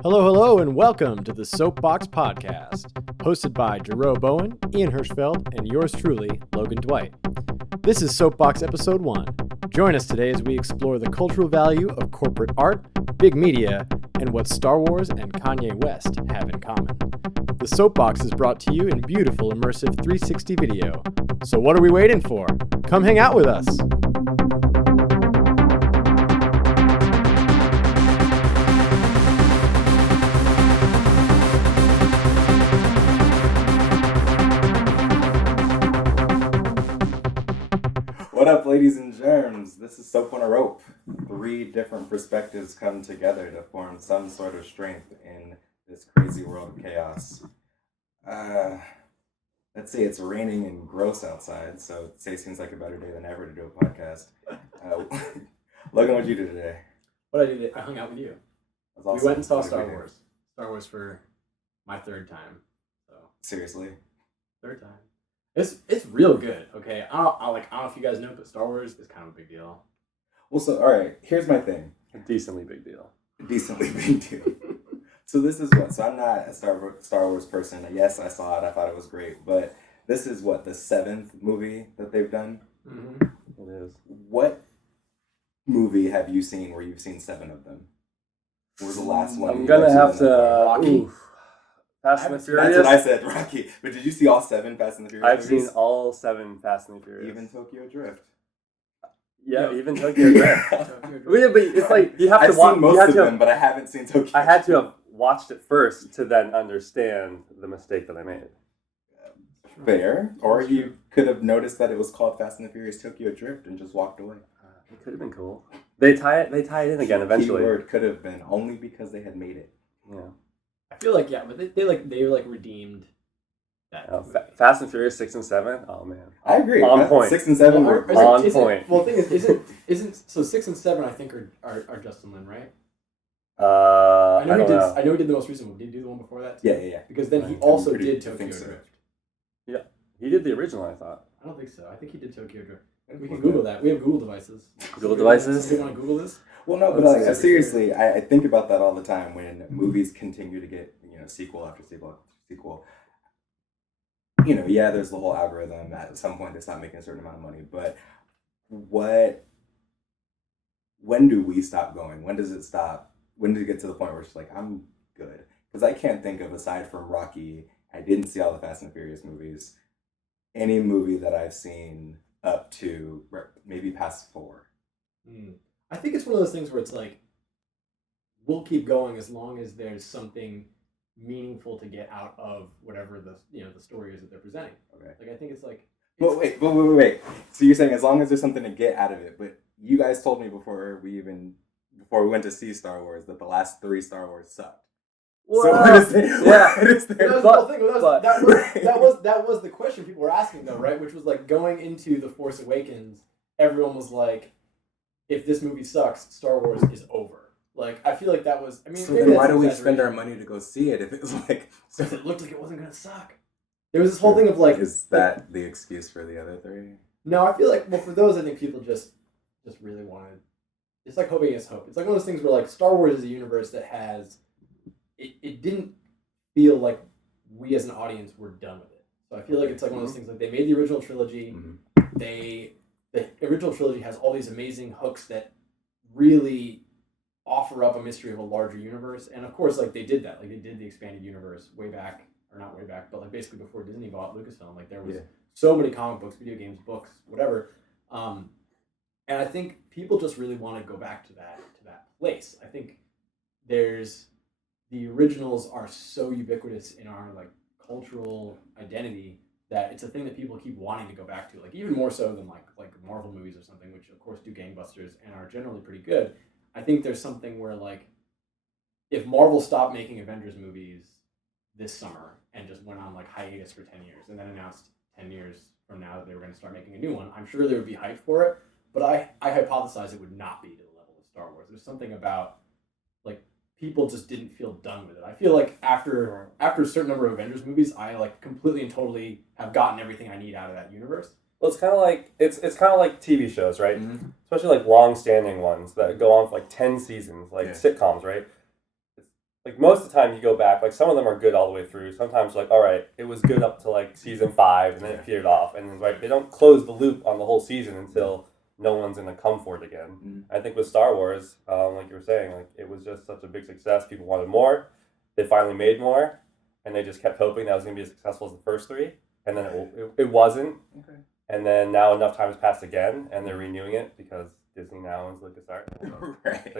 Hello, and welcome to the Soapbox Podcast, hosted by Jerome Bowen, Ian Hirschfeld, and yours truly, Logan Dwight. This is Soapbox Episode 1. Join us today as we explore the cultural value of corporate art, big media, and what Star Wars and Kanye West have in common. The Soapbox is brought to you in beautiful immersive 360 video. So what are we waiting for? Come hang out with us! What up, ladies and germs? This is Soap on a Rope. 3 different perspectives come together to form some sort of strength in this crazy world of chaos. Let's see, it's raining and gross outside, so today seems like a better day than ever to do a podcast. Logan, what'd you do today? What I did, I hung out with you. Awesome. We went and saw Star Wars. Star Wars for my third time. So Seriously? third time. It's real good. Okay, I don't know if you guys know, but Star Wars is kind of a big deal. Well, so, alright, here's my thing. A decently big deal. Decently big deal. So this is what, so I'm not a Star Wars person. Yes, I saw it, I thought it was great, but this is what, the 7th movie that they've done? Mm-hmm. It is. What movie have you seen where you've seen 7 of them? What was the last one? I'm gonna have to. Rocky? Fast and the Furious. That's what I said, Rocky. But did you see all 7 Fast and the Furious I've movies? seen all 7 Fast and the Furious. Even Tokyo Drift. Yeah, Yeah. even Tokyo Drift. Yeah, but it's like you have I've to watch seen most of them, but I haven't seen Tokyo I had to have watched it first to then understand the mistake that I made. Fair. Or you could have noticed that it was called Fast and the Furious Tokyo Drift and just walked away. It could have been cool. They tie it in again eventually. Keyword could have been only because they had made it. Yeah. I feel like but they redeemed that. Fast and Furious 6 and 7. Oh man. I agree. On point. 6 and 7 were on point. Well, the thing is, isn't so 6 and 7 I think are Justin Lin, right? I know don't know. I know he did the most recent one. Did he do the one before that too? Yeah. Because then he I'm also pretty- did I Tokyo think so. Drift. Yeah, he did the original. I thought. I don't think so. I think he did Tokyo Drift. We can Google that. We have Google devices. Google devices? Do you want to Google this? Well, no, but like, seriously, I think about that all the time when movies continue to get, sequel after sequel after sequel. Yeah, there's the whole algorithm. At some point, they stop making a certain amount of money. But when do we stop going? When does it stop? When does it get to the point where it's like, I'm good? Because I can't think of, aside from Rocky, I didn't see all the Fast and Furious movies, any movie that I've seen up to maybe past 4. I think it's one of those things where it's like, we'll keep going as long as there's something meaningful to get out of whatever the story is that they're presenting. Okay. Like I think it's like. But wait. So you're saying as long as there's something to get out of it, but you guys told me before we went to see Star Wars that the last 3 Star Wars sucked. Well, so what is there? yeah. What is there? That was the whole thing. That was the question people were asking though, right? Which was like going into The Force Awakens, everyone was like, if this movie sucks, Star Wars is over. Like, I feel like that was. I mean, so then why do we spend our money to go see it if it was like? Because it looked like it wasn't gonna suck. There was this whole thing of like. Is that the excuse for the other 3? No, I feel like for those, I think people just really wanted. It's like hoping against hope. It's like one of those things where like Star Wars is a universe that has. It didn't feel like we as an audience were done with it. So I feel like it's like one of those things like they made the original trilogy. Mm-hmm. The original trilogy has all these amazing hooks that really offer up a mystery of a larger universe, and of course, like they did that, like they did the expanded universe way back, or not way back, but like basically before Disney bought Lucasfilm, like there was so many comic books, video games, books, whatever, and I think people just really want to go back to that place. I think the originals are so ubiquitous in our like cultural identity that it's a thing that people keep wanting to go back to, like even more so than like Marvel movies or something, which of course do gangbusters and are generally pretty good. I think there's something where like if Marvel stopped making Avengers movies this summer and just went on like hiatus for 10 years and then announced 10 years from now that they were going to start making a new one, I'm sure there would be hype for it, but I hypothesize it would not be to the level of Star Wars. There's something about like people just didn't feel done with it. I feel like after a certain number of Avengers movies, I like completely and totally have gotten everything I need out of that universe. Well, it's kind of like TV shows, right? Mm-hmm. Especially like long-standing ones that go on for like 10 seasons, like sitcoms, right? like most of the time you go back, like some of them are good all the way through. Sometimes like, all right, it was good up to like season 5 and then it petered off, and then right, they don't close the loop on the whole season until no one's gonna come for it again. Mm-hmm. I think with Star Wars, like you were saying, like it was just such a big success. People wanted more. They finally made more, and they just kept hoping that it was gonna be as successful as the first 3, and then it wasn't. Okay. And then now enough time has passed again, and they're renewing it because Disney now owns LucasArts. Right.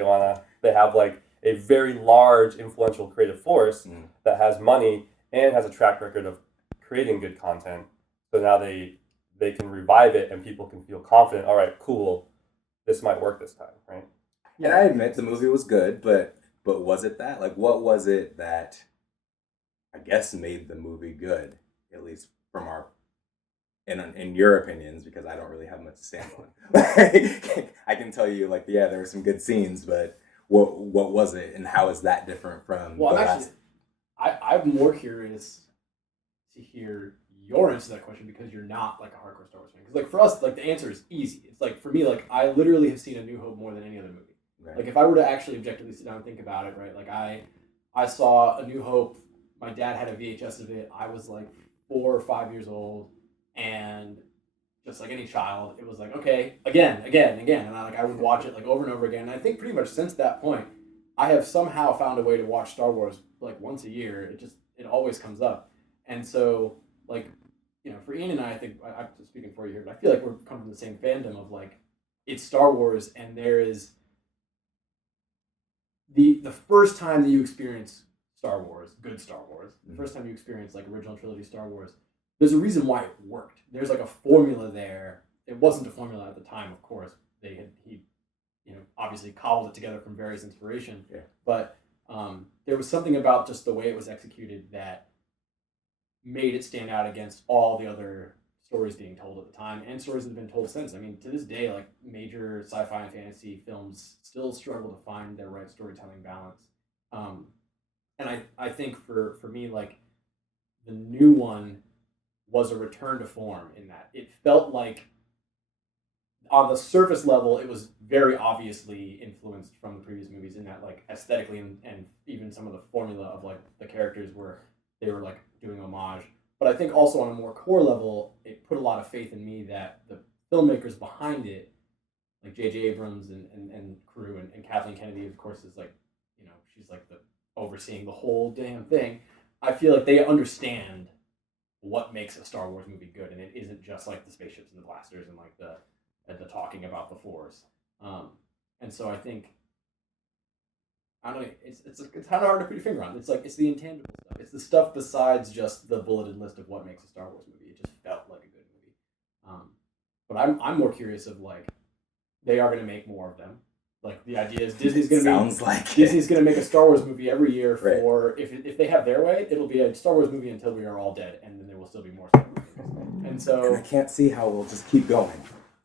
They have like a very large, influential creative force that has money and has a track record of creating good content. So now they can revive it, and people can feel confident. All right, cool, this might work this time, right? And I admit the movie was good, but was it that? Like, what was it that I guess made the movie good? At least from our in your opinions, because I don't really have much to stand on. I can tell you, like, yeah, there were some good scenes, but what was it, and how is that different from Well, the last? I'm more curious to hear your answer to that question, because you're not like a hardcore Star Wars fan. Because like for us, like the answer is easy. It's like for me, like I literally have seen A New Hope more than any other movie. Right. Like if I were to actually objectively sit down and think about it, right? Like I saw A New Hope. My dad had a VHS of it. I was like 4 or 5 years old, and just like any child, it was like, okay, again, and I would watch it like over and over again. And I think pretty much since that point, I have somehow found a way to watch Star Wars like once a year. It always comes up, and so like, you know, for Ian and I think I'm speaking for you here, but I feel like we're coming from the same fandom of like, it's Star Wars, and there is the first time that you experience Star Wars, good Star Wars, the first time you experience like original trilogy Star Wars, there's a reason why it worked. There's like a formula there. It wasn't a formula at the time, of course. He obviously cobbled it together from various inspiration. Yeah. But there was something about just the way it was executed that made it stand out against all the other stories being told at the time, and stories that have been told since. I mean, to this day, like major sci-fi and fantasy films still struggle to find their right storytelling balance. And I think for me, like the new one was a return to form in that it felt like on the surface level it was very obviously influenced from the previous movies in that like aesthetically and even some of the formula of like the characters were they were like doing homage. But I think also on a more core level, it put a lot of faith in me that the filmmakers behind it, like J.J. Abrams and crew, and Kathleen Kennedy, of course, is like, you know, she's like the overseeing the whole damn thing. I feel like they understand what makes a Star Wars movie good, and it isn't just like the spaceships and the blasters and like the talking about the Force. And so I think, I don't know, it's kind of hard to put your finger on. It's like it's the intangible stuff. It's the stuff besides just the bulleted list of what makes a Star Wars movie. It just felt like a good movie. But I'm more curious of like, they are going to make more of them. Like the idea is Disney's going to make a Star Wars movie every year for if they have their way, it'll be a Star Wars movie until we are all dead, and then there will still be more Star Wars movies. And so I can't see how we'll just keep going.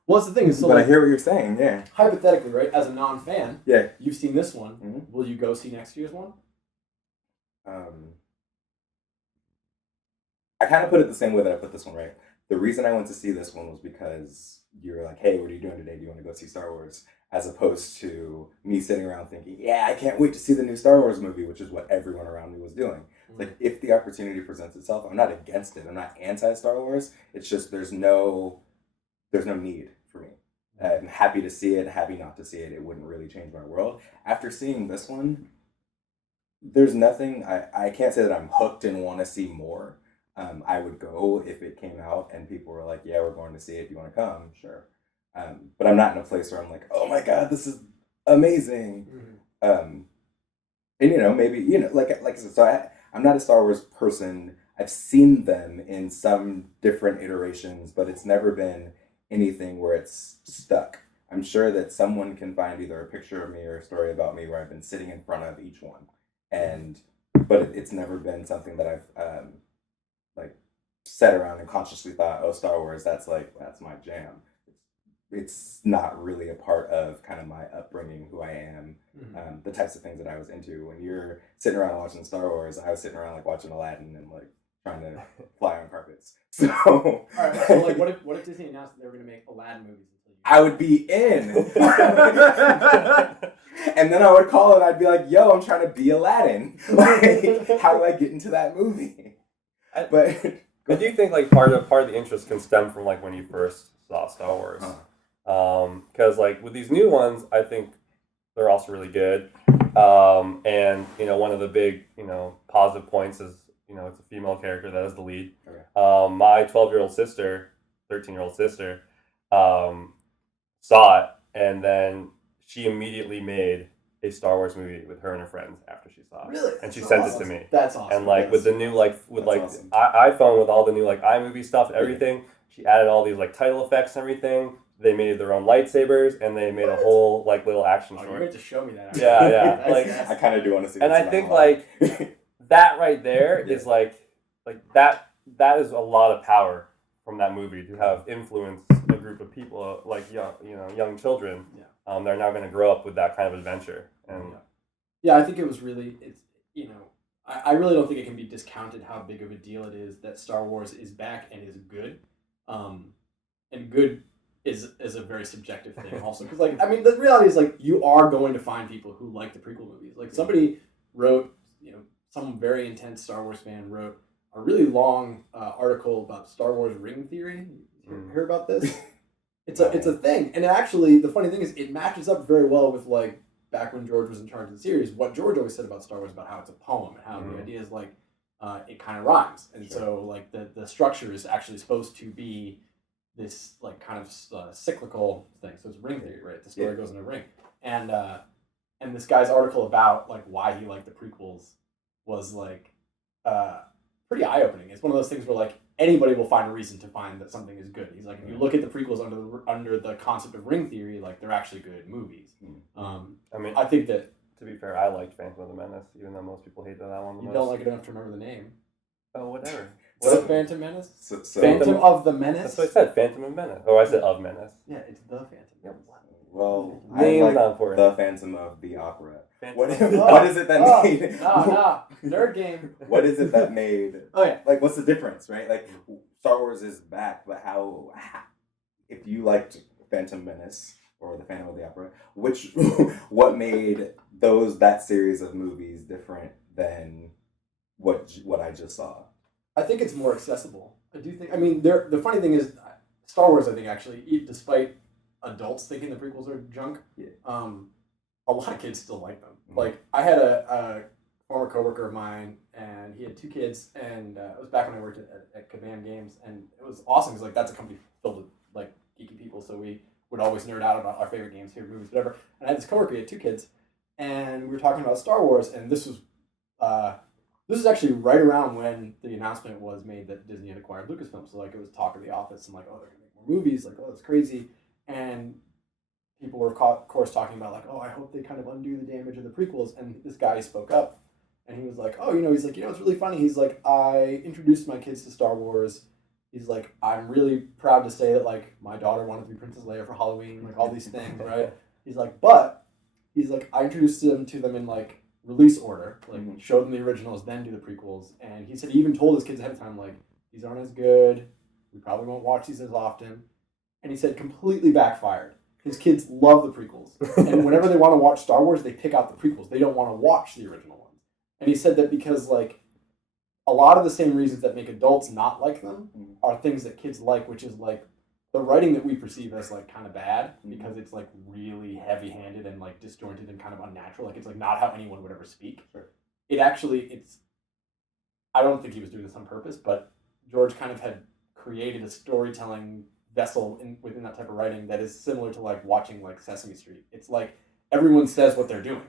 Well, that's the thing. So but like, I hear what you're saying. Yeah. Hypothetically, right? As a non-fan, yeah, you've seen this one. Mm-hmm. Will you go see next year's one? I kind of put it the same way that I put this one, right? The reason I went to see this one was because you were like, hey, what are you doing today? Do you want to go see Star Wars? As opposed to me sitting around thinking, yeah, I can't wait to see the new Star Wars movie, which is what everyone around me was doing. Mm-hmm. Like, if the opportunity presents itself, I'm not against it. I'm not anti-Star Wars. It's just there's no need for me. I'm happy to see it, happy not to see it. It wouldn't really change my world. After seeing this one, there's nothing, I can't say that I'm hooked and want to see more. I would go if it came out and people were like, yeah, we're going to see it. Do you want to come? Sure. But I'm not in a place where I'm like, oh my God, this is amazing. Mm-hmm. And, you know, maybe, you know, like I said, so I'm not a Star Wars person. I've seen them in some different iterations, but it's never been anything where it's stuck. I'm sure that someone can find either a picture of me or a story about me where I've been sitting in front of each one. But it's never been something that I've like sat around and consciously thought, oh, Star Wars, that's my jam. It's not really a part of kind of my upbringing, who I am, the types of things that I was into. When you're sitting around watching Star Wars, I was sitting around like watching Aladdin and like trying to fly on carpets. So, all right. So like, what if Disney announced that they were going to make Aladdin movies until I would be in. And then I would call and I'd be like, yo, I'm trying to be Aladdin. Like, how do I get into that movie? But I do think like part of the interest can stem from like when you first saw Star Wars. Because like with these new ones, I think they're also really good. And you know, one of the big, you know, positive points is, you know, it's a female character that is the lead. Okay. My 12-year-old sister, 13-year-old sister, saw it, and then she immediately made a Star Wars movie with her and her friends after she saw it. Really? And she sent it to me. That's awesome. And like with the new awesome. iPhone with all the new like iMovie stuff, everything, she added all these like title effects and everything. They made their own lightsabers, and they made a whole like little action short. You have to show me that. Yeah. Like I kind of do want to see. And I think like that right there is like that is a lot of power from that movie to have influenced a group of people like young children. They're now going to grow up with that kind of adventure. And I think it was really I really don't think it can be discounted how big of a deal it is that Star Wars is back and is good. And good is a very subjective thing also, because like, I mean, the reality is like you are going to find people who like the prequel movies. Like somebody wrote, some very intense Star Wars fan wrote a really long article about Star Wars ring theory. You hear about this? It's a thing, and actually the funny thing is it matches up very well with like back when George was in charge of the series. What George always said about Star Wars about how it's a poem and how the idea is like it kind of rhymes, and so like the structure is actually supposed to be this like kind of cyclical thing. So it's ring theory, right? The story goes in a ring, and this guy's article about like why he liked the prequels was like pretty eye opening. It's one of those things where like anybody will find a reason to find that something is good. He's like, if you look at the prequels under the concept of ring theory, like they're actually good movies. I mean, I think that to be fair, I liked Phantom of the Menace, even though most people hate that one. You don't like it enough to remember the name. Oh, whatever. What's Phantom Menace? So Phantom of the Menace? That's what I said, Phantom of Menace. Oh, I said of Menace. Yeah, it's the Phantom. Yep. Well, Name's I like not important. the Phantom of the Opera. What is it that made? No, nerd game. What is it that made? Oh yeah. Like, what's the difference, right? Like, Star Wars is back, but how if you liked Phantom Menace or the Phantom of the Opera, what made that series of movies different than what I just saw? I think it's more accessible. I do think. I mean, the funny thing is, Star Wars. I think actually, despite adults thinking the prequels are junk, a lot of kids still like them. Like I had a former coworker of mine, and he had 2 kids, and it was back when I worked at Kabam Games, and it was awesome because like that's a company filled with like geeky people, so we would always nerd out about our favorite games, favorite movies, whatever. And I had this coworker, he had 2 kids, and we were talking about Star Wars, and this was actually right around when the announcement was made that Disney had acquired Lucasfilm. So like it was talk of the office, and like, oh, they're gonna make more movies, like, oh, that's crazy. And people were of course talking about like, oh, I hope they kind of undo the damage of the prequels. And this guy spoke up, and he was like, oh, he's like, it's really funny. He's like, I introduced my kids to Star Wars. He's like, I'm really proud to say that like my daughter wanted to be Princess Leia for Halloween, like all these things, right? He's like, I introduced them to them in like release order, like showed them the originals, then do the prequels. And he said he even told his kids ahead of time, like, these aren't as good. We probably won't watch these as often. And he said completely backfired. His kids love the prequels. And whenever they want to watch Star Wars, they pick out the prequels. They don't want to watch the original ones. And he said that because like a lot of the same reasons that make adults not like them are things that kids like, which is like the writing that we perceive as like kind of bad because it's like really heavy-handed and like disjointed and kind of unnatural. Like it's like not how anyone would ever speak. I don't think he was doing this on purpose, but George kind of had created a storytelling vessel within that type of writing that is similar to like watching like Sesame Street. It's like everyone says what they're doing,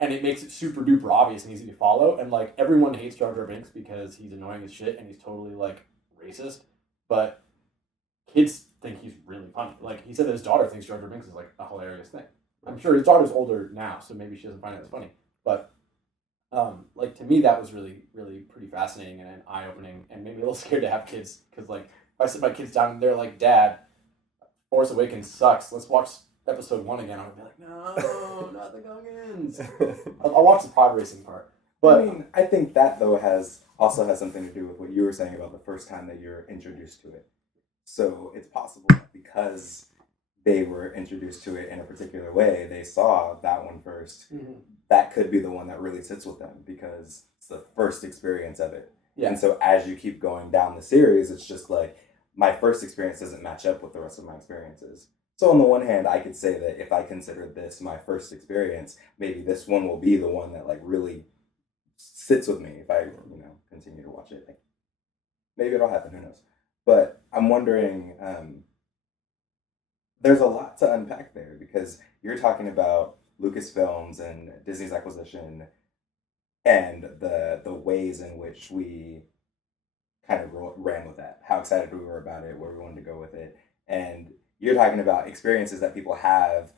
and it makes it super duper obvious and easy to follow. And like everyone hates Jar Jar Binks because he's annoying as shit and he's totally like racist, but kids think he's really funny. Like he said that his daughter thinks Jar Jar Binks is like a hilarious thing. I'm sure his daughter's older now, so maybe she doesn't find it as funny. But like to me, that was really, really pretty fascinating and eye opening, and made me a little scared to have kids because like if I sit my kids down and they're like, "Dad, Force Awakens sucks. Let's watch episode 1 again." I'll be like, "No, not the Gungans." I'll watch the pod racing part. But I mean, I think that though also has something to do with what you were saying about the first time that you're introduced to it. So it's possible that because they were introduced to it in a particular way, they saw that one first. Mm-hmm. That could be the one that really sits with them because it's the first experience of it. Yeah. And so as you keep going down the series, it's just like my first experience doesn't match up with the rest of my experiences. So on the one hand, I could say that if I consider this my first experience, maybe this one will be the one that like really sits with me if I, continue to watch it. Like, maybe it'll happen, who knows? But I'm wondering, there's a lot to unpack there because you're talking about Lucasfilms and Disney's acquisition and the ways in which we kind of ran with that, how excited we were about it, where we wanted to go with it. And you're talking about experiences that people have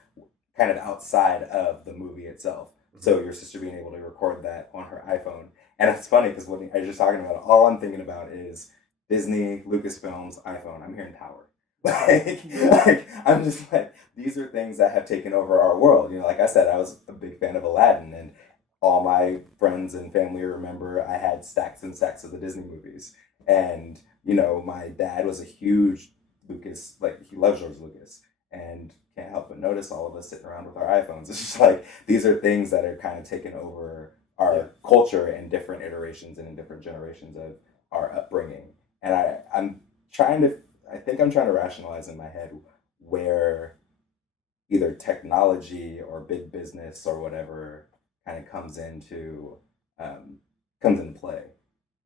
kind of outside of the movie itself. So your sister being able to record that on her iPhone. And it's funny because when I was just talking about it, all I'm thinking about is Disney, Lucasfilms, iPhone. I'm hearing power. Like I'm just like, these are things that have taken over our world. Like I said, I was a big fan of Aladdin, and all my friends and family remember I had stacks and stacks of the Disney movies. And, my dad was a huge Lucas, like he loves George Lucas, and can't help but notice all of us sitting around with our iPhones. It's just like, these are things that are kind of taken over our culture in different iterations and in different generations of our upbringing. And I'm trying to rationalize in my head where either technology or big business or whatever kind of comes into play.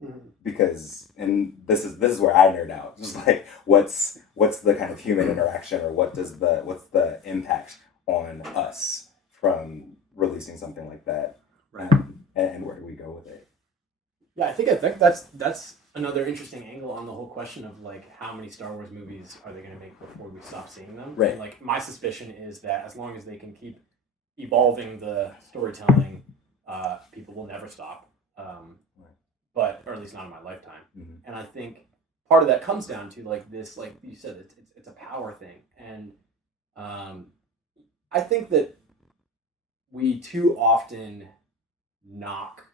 Mm-hmm. Because, and this is where I nerd out. Just like what's the kind of human interaction, or what's the impact on us from releasing something like that, right? And where do we go with it? Yeah, I think that's another interesting angle on the whole question of like how many Star Wars movies are they going to make before we stop seeing them? Right. And like my suspicion is that as long as they can keep evolving the storytelling, people will never stop. But or at least not in my lifetime. Mm-hmm. And I think part of that comes down to like this, like you said, it's a power thing, and I think that we too often knock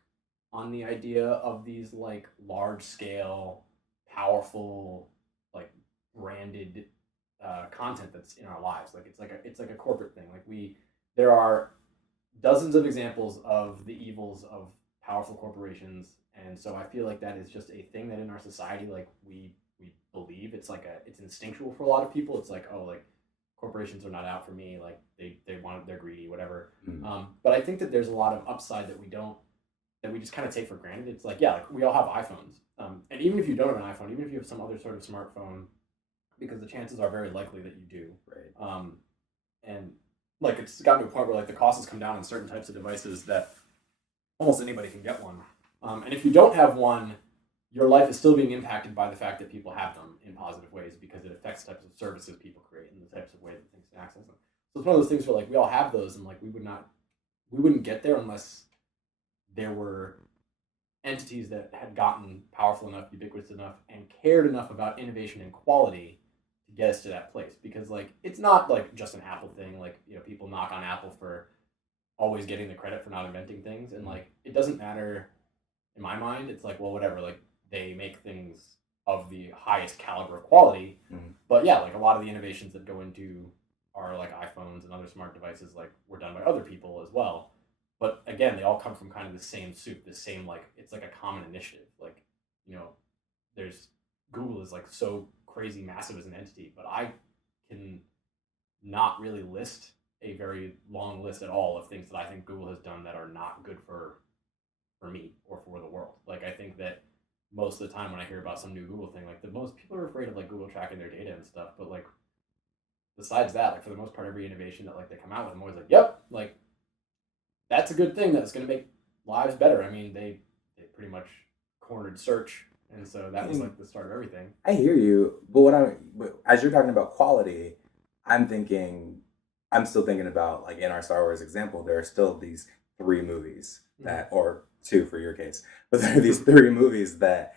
on the idea of these like large scale, powerful, like branded content that's in our lives. Like it's like a corporate thing. Like there are dozens of examples of the evils of powerful corporations. And so I feel like that is just a thing that in our society, like we believe it's instinctual for a lot of people. It's like, oh, like corporations are not out for me. Like they're greedy, whatever. Mm-hmm. But I think that there's a lot of upside that we just kind of take for granted. It's like, yeah, like we all have iPhones. And even if you don't have an iPhone, even if you have some other sort of smartphone, because the chances are very likely that you do. Right. And like it's gotten to a point where like the cost has come down on certain types of devices that almost anybody can get one. And if you don't have one, your life is still being impacted by the fact that people have them in positive ways because it affects the types of services people create and the types of ways that things can access them. So it's one of those things where like we all have those, and like we wouldn't get there unless there were entities that had gotten powerful enough, ubiquitous enough, and cared enough about innovation and quality to get us to that place. Because like it's not like just an Apple thing. Like people knock on Apple for always getting the credit for not inventing things, and like it doesn't matter. In my mind, it's like, well, whatever, like they make things of the highest caliber of quality. Mm-hmm. But yeah, like a lot of the innovations that go into our like iPhones and other smart devices, like were done by other people as well. But again, they all come from kind of the same soup, the same, like, it's like a common initiative. Like, there's Google is like so crazy massive as an entity, but I can not really list a very long list at all of things that I think Google has done that are not good for me or for the world. Like I think that most of the time when I hear about some new Google thing, like the most people are afraid of like Google tracking their data and stuff. But like besides that, like for the most part, every innovation that like they come out with, I'm always like, yep, like that's a good thing that's going to make lives better. I mean, they pretty much cornered search, and so that was like the start of everything. I hear you, but as you're talking about quality, I'm still thinking about like in our Star Wars example, there are still these 3 movies that, or 2 for your case, but there are these 3 movies that,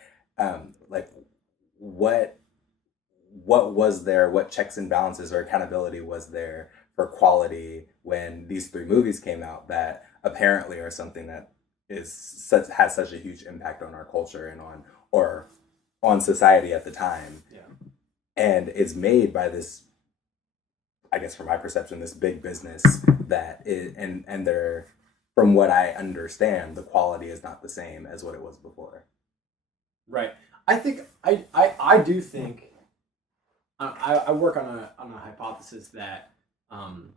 like, what was there, what checks and balances or accountability was there for quality when these 3 movies came out that apparently are something that has such a huge impact on our culture and on society at the time. Yeah. And it's made by this I guess from my perception, this big business that is, and they're, from what I understand, the quality is not the same as what it was before. Right. I think I do think I work on a hypothesis that when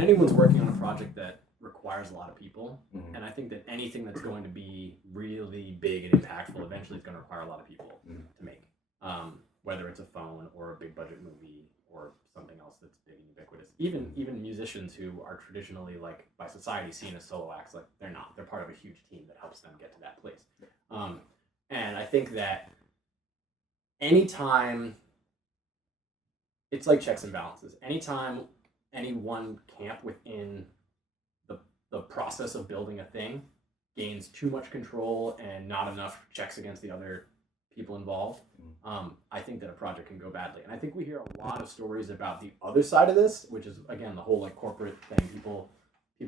anyone's working on a project that requires a lot of people, and I think that anything that's going to be really big and impactful eventually is going to require a lot of people to make. Whether it's a phone or a big budget movie or something else that's big and ubiquitous. Even musicians who are traditionally, like, by society seen as solo acts, like, they're not. They're part of a huge team that helps them get to that place. And I think that anytime, it's like checks and balances. Anytime any one camp within the process of building a thing gains too much control and not enough checks against the other people involved, I think that a project can go badly. And I think we hear a lot of stories about the other side of this, which is, again, the whole, like, corporate thing. People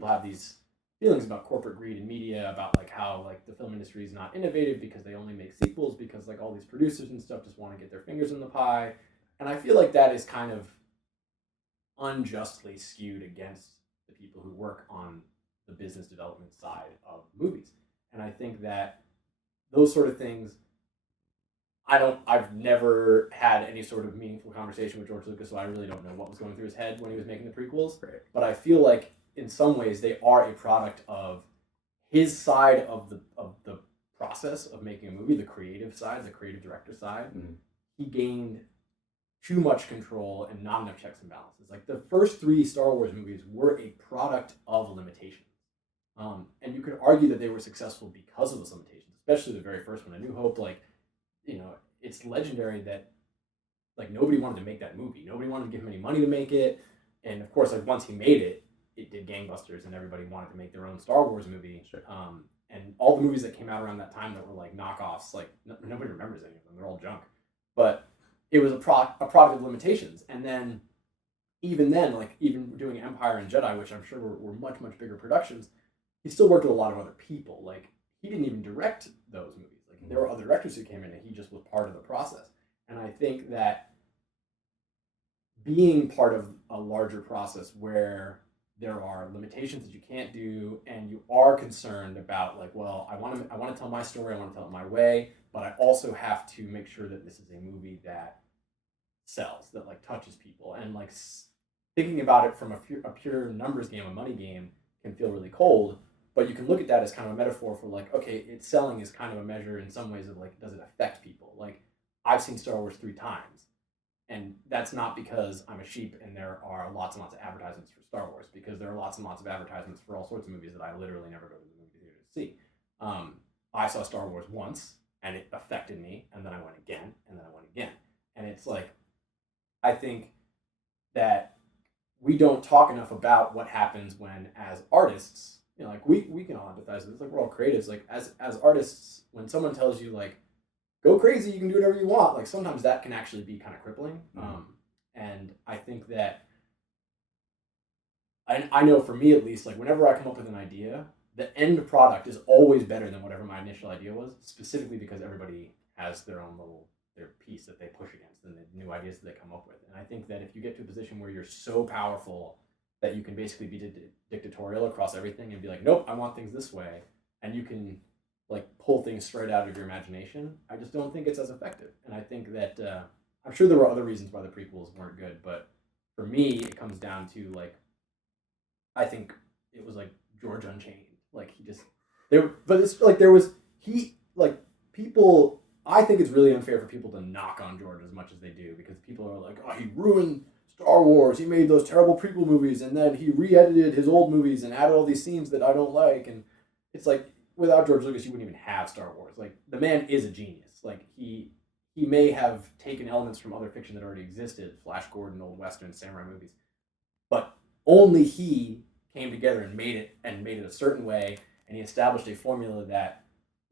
have these feelings about corporate greed in media, about, like, how, like, the film industry is not innovative because they only make sequels, because, like, all these producers and stuff just want to get their fingers in the pie. And I feel like that is kind of unjustly skewed against the people who work on the business development side of movies. And I think that those sort of things, I've never had any sort of meaningful conversation with George Lucas, so I really don't know what was going through his head when he was making the prequels. Right. But I feel like in some ways they are a product of his side of the process of making a movie, the creative side, the creative director side. He gained too much control and not enough checks and balances. Like, the first 3 Star Wars movies were a product of limitations. And you could argue that they were successful because of those limitations, especially the very first one, A New Hope. Like, it's legendary that, like, nobody wanted to make that movie. Nobody wanted to give him any money to make it. And of course, like, once he made it, it did gangbusters and everybody wanted to make their own Star Wars movie. Sure. And all the movies that came out around that time that were, like, knockoffs, like, nobody remembers any of them. They're all junk. But it was a product of limitations. And then, even doing Empire and Jedi, which I'm sure were much, much bigger productions, he still worked with a lot of other people. Like, he didn't even direct those movies. Like, there were other directors who came in and he just was part of the process. And I think that being part of a larger process where there are limitations that you can't do, and you are concerned about, like, well, I want to tell my story, I want to tell it my way, but I also have to make sure that this is a movie that sells, that, like, touches people. And, like, thinking about it from a pure numbers game, a money game, can feel really cold. But you can look at that as kind of a metaphor for, like, okay, it's selling is kind of a measure in some ways of, like, does it affect people? Like, I've seen Star Wars 3 times, and that's not because I'm a sheep and there are lots and lots of advertisements for Star Wars, because there are lots and lots of advertisements for all sorts of movies that I literally never go to the movie theater to see. I saw Star Wars once, and it affected me, and then I went again, and then I went again. And it's like, I think that we don't talk enough about what happens when, as artists, like, we can all empathize with this. Like, we're all creatives. Like, as artists, when someone tells you, like, go crazy, you can do whatever you want, like, sometimes that can actually be kind of crippling. And I think that I know, for me at least, like, whenever I come up with an idea, the end product is always better than whatever my initial idea was, specifically because everybody has their piece that they push against and the new ideas that they come up with. And I think that if you get to a position where you're so powerful that you can basically be dictatorial across everything and be like, nope, I want things this way, and you can, like, pull things straight out of your imagination, I just don't think it's as effective. And I think that I'm sure there were other reasons why the prequels weren't good, but for me, it comes down to, like, I think it was like George Unchained. Like, people. I think it's really unfair for people to knock on George as much as they do, because people are like, oh, he ruined Star Wars. He made those terrible prequel movies, and then he re-edited his old movies and added all these scenes that I don't like. And it's like, without George Lucas, you wouldn't even have Star Wars. Like, the man is a genius. Like, he may have taken elements from other fiction that already existed, Flash Gordon, old Western, samurai movies, but only he came together and made it a certain way, and he established a formula that,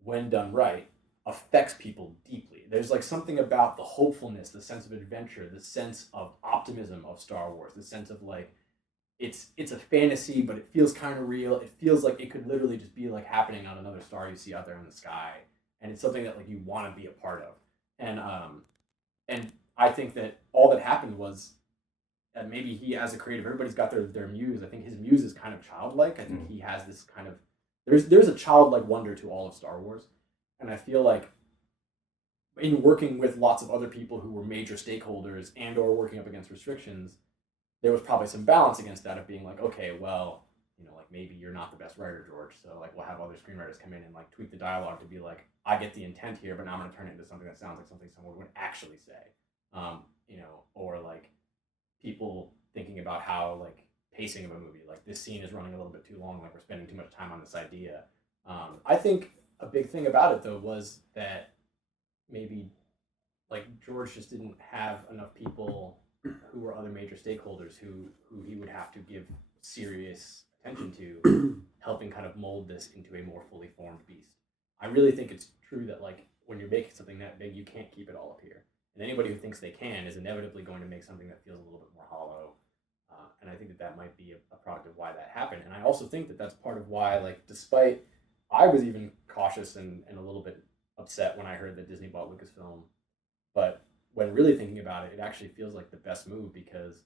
when done right, affects people deeply. There's, like, something about the hopefulness, the sense of adventure, the sense of optimism of Star Wars, the sense of, like, it's a fantasy, but it feels kind of real. It feels like it could literally just be, like, happening on another star you see out there in the sky, and it's something that, like, you want to be a part of. And I think that all that happened was, maybe he, as a creative, everybody's got their muse. I think his muse is kind of childlike. I think he has this kind of there's a childlike wonder to all of Star Wars, and I feel like in working with lots of other people who were major stakeholders and or working up against restrictions, there was probably some balance against that of being like, okay, well, like maybe you're not the best writer, George, so like we'll have other screenwriters come in and like tweak the dialogue to be like, I get the intent here, but now I'm going to turn it into something that sounds like something someone would actually say, or like people thinking about how like pacing of a movie, like this scene is running a little bit too long, like we're spending too much time on this idea. I think a big thing about it though was that maybe like George just didn't have enough people who were other major stakeholders who he would have to give serious attention to helping kind of mold this into a more fully formed beast. I really think it's true that like when you're making something that big, you can't keep it all up here. And anybody who thinks they can is inevitably going to make something that feels a little bit more hollow. And I think that might be a product of why that happened. And I also think that that's part of why, like, despite I was even cautious and a little bit upset when I heard that Disney bought Lucasfilm, but when really thinking about it, it actually feels like the best move because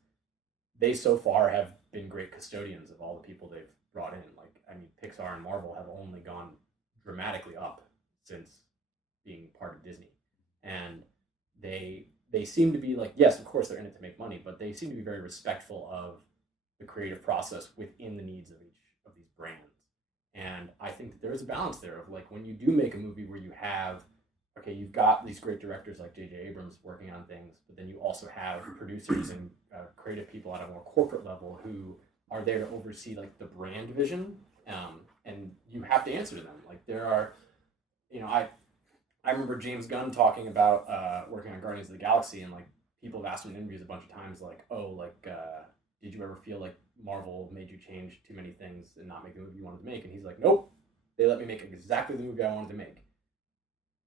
they so far have been great custodians of all the people they've brought in. Like, I mean, Pixar and Marvel have only gone dramatically up since being part of Disney. And they seem to be like, yes, of course they're in it to make money, but they seem to be very respectful of the creative process within the needs of each of these brands. And I think that there's a balance there of like when you do make a movie where you have, okay, you've got these great directors like J.J. Abrams working on things, but then you also have producers and creative people at a more corporate level who are there to oversee like the brand vision, and you have to answer to them. Like there are, I remember James Gunn talking about working on Guardians of the Galaxy, and like people have asked him in interviews a bunch of times, like, oh, like, did you ever feel like Marvel made you change too many things and not make the movie you wanted to make? And he's like, nope, they let me make exactly the movie I wanted to make.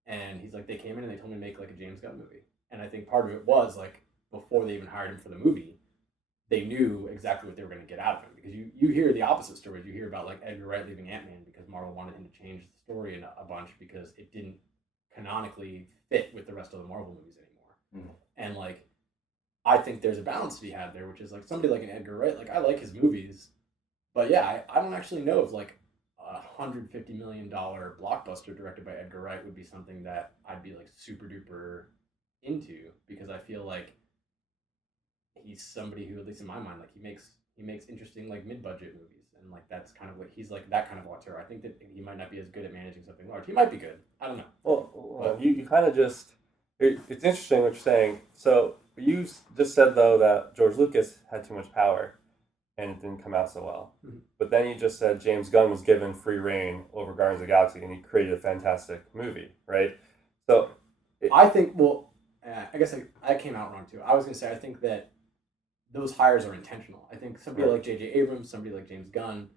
And he's like, they came in and they told me to make like a James Gunn movie. And I think part of it was like before they even hired him for the movie, they knew exactly what they were going to get out of him. Because you hear the opposite stories. You hear about like Edgar Wright leaving Ant-Man because Marvel wanted him to change the story in a bunch because it didn't canonically fit with the rest of the Marvel movies anymore. And like I think there's a balance to be had there, which is like somebody like an Edgar Wright, like I like his movies, but yeah, I don't actually know if like $150 million blockbuster directed by Edgar Wright would be something that I'd be like super duper into, because I feel like he's somebody who, at least in my mind, like he makes interesting like mid-budget movies, and like that's kind of what he's like, that kind of auteur. I think that he might not be as good at managing something large. He might be good. I don't know. Well, you kind of just it's interesting what you're saying. So you just said though that George Lucas had too much power and it didn't come out so well. Mm-hmm. But then you just said James Gunn was given free reign over Guardians of the Galaxy and he created a fantastic movie, right? So I think, well, I guess I came out wrong too. I was going to say I think that those hires are intentional. I think somebody like J.J. Abrams, somebody like James Gunn,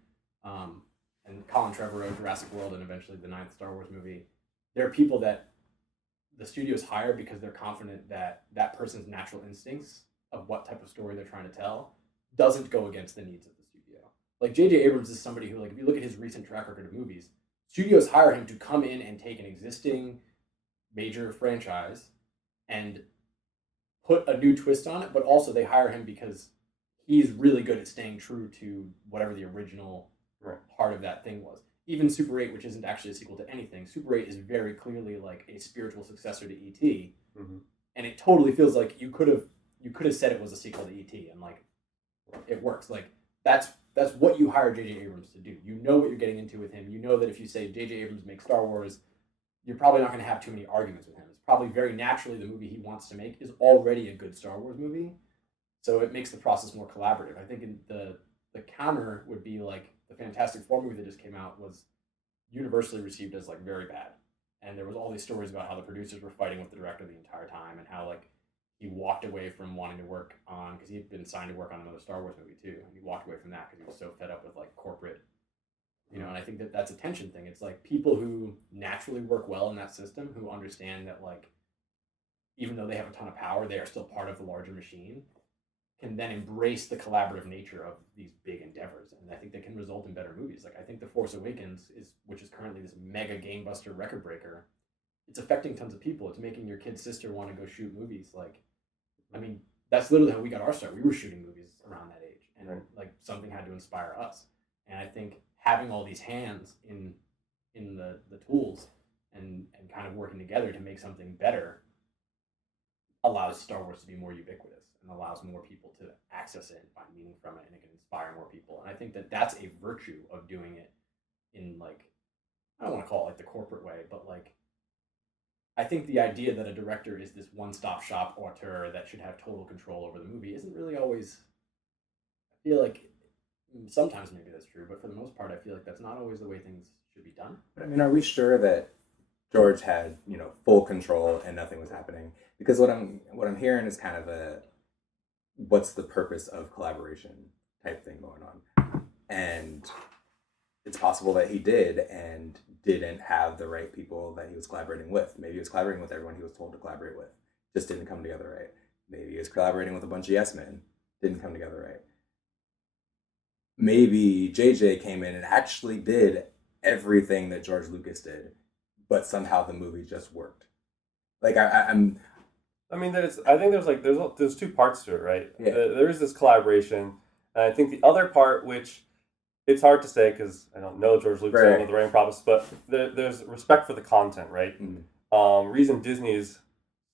and Colin Trevorrow, Jurassic World, and eventually the 9th Star Wars movie, they're people that the studios hire because they're confident that that person's natural instincts of what type of story they're trying to tell doesn't go against the needs of the studio. Like J.J. Abrams is somebody who, like, if you look at his recent track record of movies, studios hire him to come in and take an existing major franchise and put a new twist on it, but also they hire him because he's really good at staying true to whatever the original heart of that thing was. Even Super 8, which isn't actually a sequel to anything, Super 8 is very clearly like a spiritual successor to E.T. Mm-hmm. And it totally feels like you could have said it was a sequel to E.T. and like it works. Like that's what you hire J.J. Abrams to do. You know what you're getting into with him. You know that if you say J.J. Abrams makes Star Wars, you're probably not going to have too many arguments with him. It's probably very naturally the movie he wants to make is already a good Star Wars movie. So it makes the process more collaborative. I think the counter would be like the Fantastic Four movie that just came out was universally received as like very bad. And there was all these stories about how the producers were fighting with the director the entire time and how like he walked away from wanting to work on, because he had been signed to work on another Star Wars movie too. And he walked away from that because he was so fed up with like corporate, and I think that that's a tension thing. It's like people who naturally work well in that system, who understand that like, even though they have a ton of power, they are still part of the larger machine, can then embrace the collaborative nature of these big endeavors. And I think that can result in better movies. Like I think The Force Awakens which is currently this mega game buster record breaker, it's affecting tons of people. It's making your kid's sister want to go shoot movies. Like, I mean, that's literally how we got our start. We were shooting movies around that age, and Right. like something had to inspire us. And I think having all these hands in the tools and kind of working together to make something better allows Star Wars to be more ubiquitous and allows more people to access it and find meaning from it, and it can inspire more people. And I think that that's a virtue of doing it in like, I don't want to call it like the corporate way, but like, I think the idea that a director is this one-stop shop auteur that should have total control over the movie isn't really always. I feel like sometimes maybe that's true, but for the most part, I feel like that's not always the way things should be done. But I mean, are we sure that George had, full control and nothing was happening? Because what I'm hearing is kind of a what's the purpose of collaboration type thing going on. And it's possible that he did and didn't have the right people that he was collaborating with. Maybe he was collaborating with everyone he was told to collaborate with. Just didn't come together right. Maybe he was collaborating with a bunch of yes men. Didn't come together right. Maybe JJ came in and actually did everything that George Lucas did, but somehow the movie just worked. Like I'm. I mean, I think there's two parts to it, right? Yeah. There is this collaboration, and I think the other part, which it's hard to say because I don't know George Lucas, I don't know the writing process, but there's respect for the content, right? Mm-hmm. Reason Disney's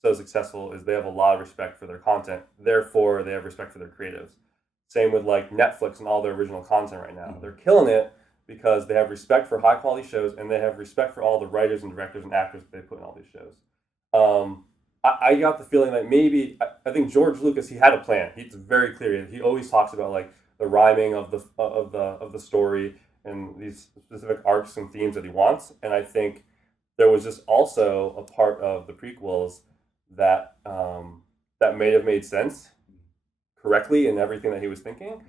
so successful is they have a lot of respect for their content. Therefore, they have respect for their creatives. Same with like Netflix and all their original content right now. Mm-hmm. They're killing it because they have respect for high quality shows and they have respect for all the writers and directors and actors that they put in all these shows. I got the feeling that maybe I think George Lucas, he had a plan. He's very clear. He always talks about like the rhyming of the story and these specific arcs and themes that he wants. And I think there was just also a part of the prequels that that may have made sense correctly in everything that he was thinking,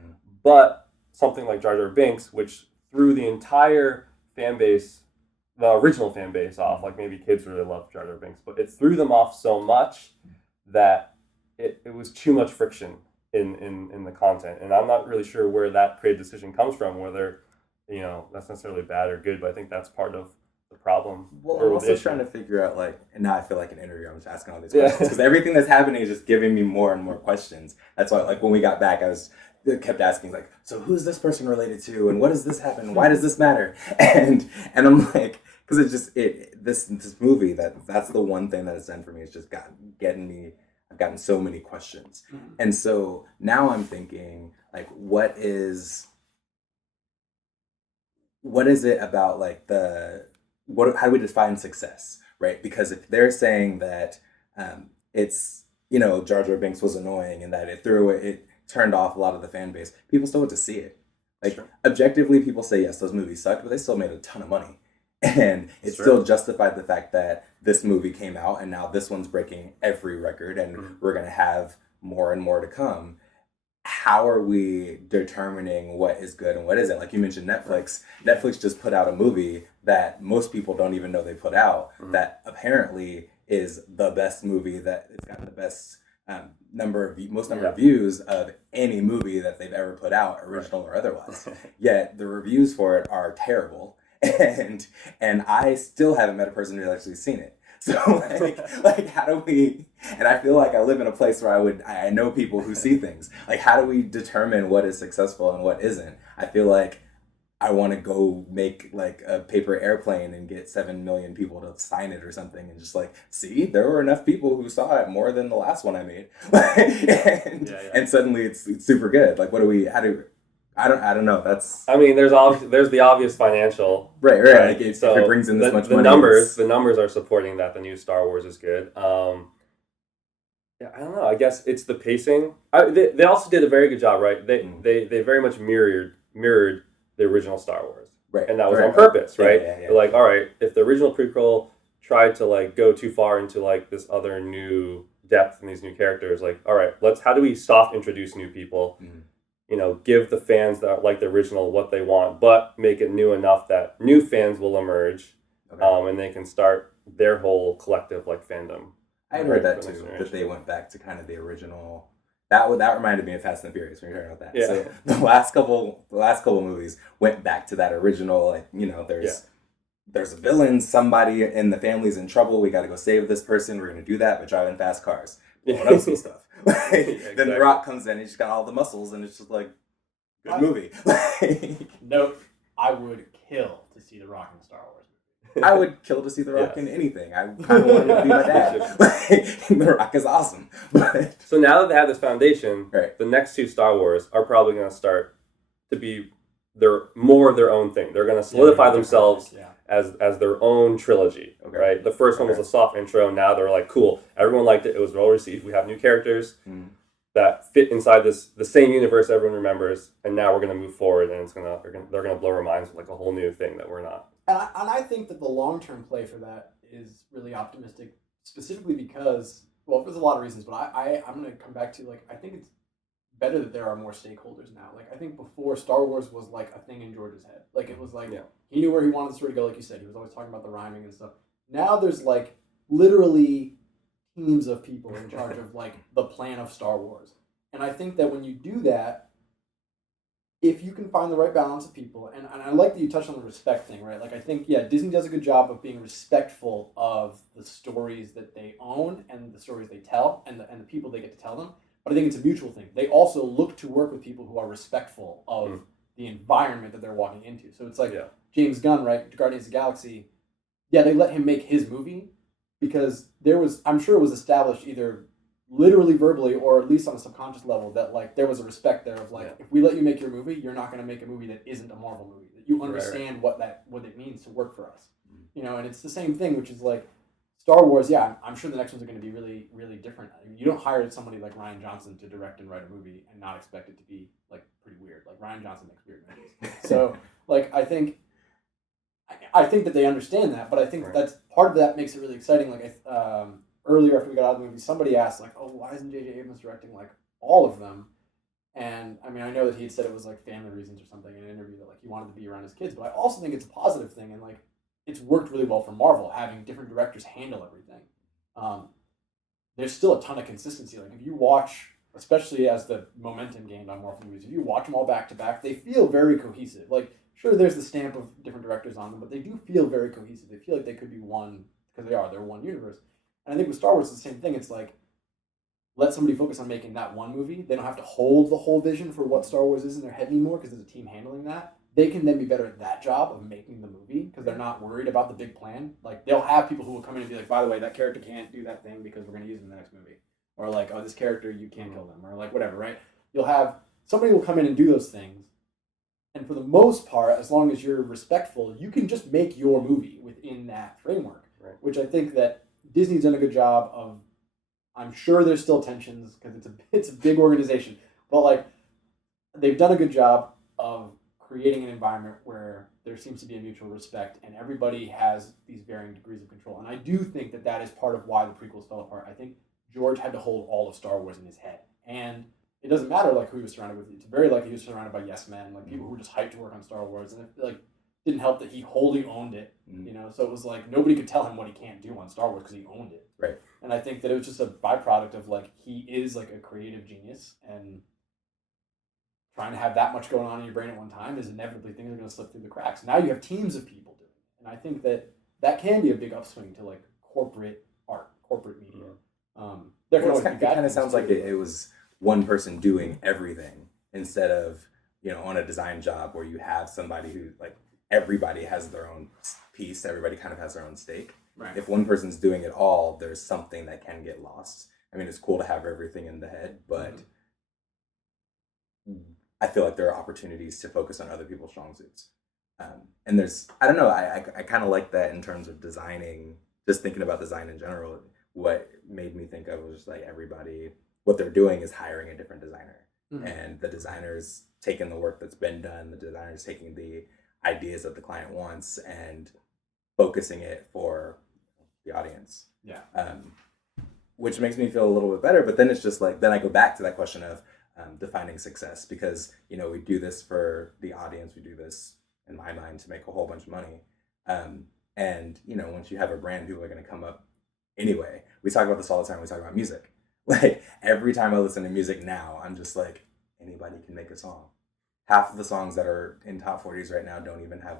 but something like Jar Jar Binks, which threw the entire fan base, the original fan base off, like maybe kids really love Jar Jar Binks, but it threw them off so much that it was too much friction in the content. And I'm not really sure where that creative decision comes from, whether, that's necessarily bad or good, but I think that's part of the problem. Well, I'm also trying to figure out, like, and now I feel like an interview, I'm just asking all these questions, because everything that's happening is just giving me more and more questions. That's why, like, when we got back, I kept asking, like, so who's this person related to, and what does this happen, why does this matter? And I'm like, because this movie, that's the one thing that it's done for me, it's just I've gotten so many questions. Mm-hmm. And so now I'm thinking, like, what is it about, like, how do we define success, right? Because if they're saying that it's, Jar Jar Binks was annoying and that it turned off a lot of the fan base, people still went to see it. Like, sure. Objectively, people say, yes, those movies sucked, but they still made a ton of money. And it still justified the fact that this movie came out and now this one's breaking every record and we're going to have more and more to come. How are we determining what is good and what isn't? Like you mentioned Netflix. Netflix just put out a movie that most people don't even know they put out that apparently is the best movie, that it's got the best most number of views of any movie that they've ever put out, original or otherwise. Yet the reviews for it are terrible. And I still haven't met a person who's actually seen it. So like how do we? And I feel like I live in a place where I know people who see things. Like, how do we determine what is successful and what isn't? I feel like I want to go make like a paper airplane and get 7 million people to sign it or something, and just like, see, there were enough people who saw it, more than the last one I made, and suddenly it's super good. Like, I don't know. I mean, there's the obvious financial. Right. Like if it brings in this much money. The numbers are supporting that the new Star Wars is good. I don't know. I guess it's the pacing. They also did a very good job, right? They very much mirrored the original Star Wars. Right. And that was on purpose, right? Yeah. They're like, all right, if the original prequel tried to like go too far into like this other new depth and these new characters, like, all right, how do we soft introduce new people? Mm-hmm. Give the fans that like the original what they want, but make it new enough that new fans will emerge, and they can start their whole collective like fandom. I heard that too, that they went back to kind of the original. That reminded me of Fast and the Furious when you're talking about that. Yeah. So the last couple movies went back to that original, like, there's a villain, somebody in the family's in trouble, we got to go save this person, we're going to do that by driving fast cars. blowing up some stuff. Then Exactly. The Rock comes in, he's just got all the muscles, and it's just like, good movie. No, I would kill to see The Rock in a Star Wars movie. I would kill to see The Rock Yes. in anything. I kind of want him to be my dad. The Rock is awesome. But So now that they have this foundation, right. the next two Star Wars are probably going to start to be more of their own thing. They're going to solidify themselves as their own trilogy, Okay. right? The first one was a soft intro. Now they're like, cool, everyone liked it. It was well received. We have new characters that fit inside the same universe everyone remembers, and now we're going to move forward, and they're going to blow our minds with like a whole new thing that we're not. And I think that the long-term play for that is really optimistic, specifically because, well, there's a lot of reasons, but I'm going to come back to, like, I think it's better that there are more stakeholders now. Like, I think before, Star Wars was like a thing in George's head. Like, it was like, he knew where he wanted the story to go, like you said. He was always talking about the rhyming and stuff. Now there's, like, literally teams of people in charge of, like, the plan of Star Wars. And I think that when you do that, if you can find the right balance of people, and I like that you touched on the respect thing, right? Like, I think, Disney does a good job of being respectful of the stories that they own and the stories they tell and the people they get to tell them. But I think it's a mutual thing. They also look to work with people who are respectful of the environment that they're walking into. So it's like James Gunn, right? Guardians of the Galaxy. Yeah, they let him make his movie because I'm sure it was established either literally verbally or at least on a subconscious level that like there was a respect there of like if we let you make your movie, you're not going to make a movie that isn't a Marvel movie. That you understand what it means to work for us. You know, and it's the same thing, which is like Star Wars. Yeah, I'm sure the next ones are going to be really, really different. I mean, you don't hire somebody like Rian Johnson to direct and write a movie and not expect it to be like pretty weird. Like Rian Johnson makes weird movies. So like I think that they understand that, but I think that's part of that makes it really exciting. Like earlier after we got out of the movie, somebody asked like, "Oh, why isn't J.J. Abrams directing like all of them?" And I mean, I know that he had said it was like family reasons or something in an interview that like he wanted to be around his kids, but I also think it's a positive thing and like it's worked really well for Marvel having different directors handle everything. There's still a ton of consistency. Like if you watch, especially as the momentum gained on Marvel movies, if you watch them all back to back, they feel very cohesive. Like sure, there's the stamp of different directors on them, but they do feel very cohesive. They feel like they could be one because they're one universe. And I think with Star Wars, it's the same thing. It's like, let somebody focus on making that one movie. They don't have to hold the whole vision for what Star Wars is in their head anymore because there's a team handling that. They can then be better at that job of making the movie because they're not worried about the big plan. Like, they'll have people who will come in and be like, by the way, that character can't do that thing because we're going to use him in the next movie. Or like, oh, this character, you can't kill them. Or like, whatever, right? You'll have, somebody will come in and do those things. And for the most part, as long as you're respectful, you can just make your movie within that framework. Right. Which I think that Disney's done a good job of. I'm sure there's still tensions because it's a big organization, but like they've done a good job of creating an environment where there seems to be a mutual respect and everybody has these varying degrees of control. And I do think that is part of why the prequels fell apart. I think George had to hold all of Star Wars in his head, and it doesn't matter like who he was surrounded with. It's very likely he was surrounded by yes men, like people who were just hyped to work on Star Wars, and it like didn't help that he wholly owned it. You know, so it was like nobody could tell him what he can't do on Star Wars because he owned it. Right. And I think that it was just a byproduct of like he is like a creative genius, and trying to have that much going on in your brain at one time is inevitably things are going to slip through the cracks. Now you have teams of people doing it, and I think that can be a big upswing to like corporate art, corporate media. There can always be bad it kind of things sounds too. like it was one person doing everything instead of on a design job where you have somebody who like everybody has their own piece, everybody kind of has their own stake. Right. If one person's doing it all, there's something that can get lost. I mean, it's cool to have everything in the head, but I feel like there are opportunities to focus on other people's strong suits. And there's, I don't know, I kind of like that in terms of designing, just thinking about design in general. What made me think of was just like everybody, what they're doing is hiring a different designer. And the designer's taking the work that's been done, the designer's taking the ideas that the client wants and focusing it for the audience. Yeah. Which makes me feel a little bit better, but then it's just like, then I go back to that question of defining success because, we do this for the audience, we do this, in my mind, to make a whole bunch of money. And, once you have a brand, people are going to come up anyway. We talk about this all the time, we talk about music. Like, every time I listen to music now, I'm just like, anybody can make a song. Half of the songs that are in top 40s right now don't even have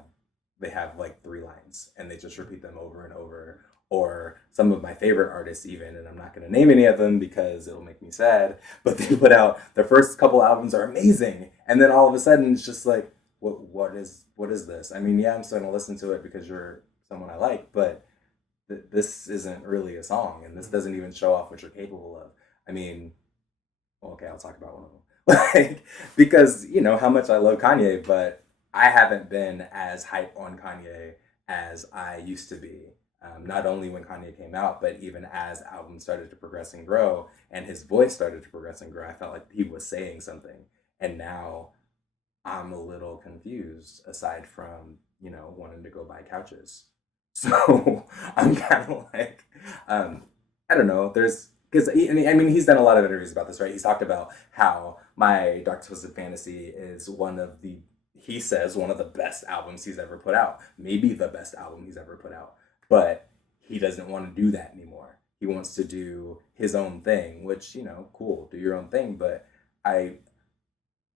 they have like 3 lines and they just repeat them over and over. Or some of my favorite artists, even, and I'm not going to name any of them because it'll make me sad, but they put out their first couple albums are amazing, and then all of a sudden it's just like, what is this? I mean, yeah, I'm still going to listen to it because you're someone I like, but this isn't really a song, and this doesn't even show off what you're capable of. I mean, well, okay, I'll talk about one of them. Like, because, you know, how much I love Kanye, but I haven't been as hype on Kanye as I used to be. Not only when Kanye came out, but even as albums started to progress and grow, and his voice started to progress and grow, I felt like he was saying something. And now I'm a little confused, aside from, you know, wanting to go buy couches. So I'm kind of like, I don't know. Because I mean, he's done a lot of interviews about this, right? He's talked about how My Dark Twisted Fantasy is he says, one of the best albums he's ever put out, maybe the best album he's ever put out. But he doesn't want to do that anymore. He wants to do his own thing, which, you know, cool, do your own thing. But I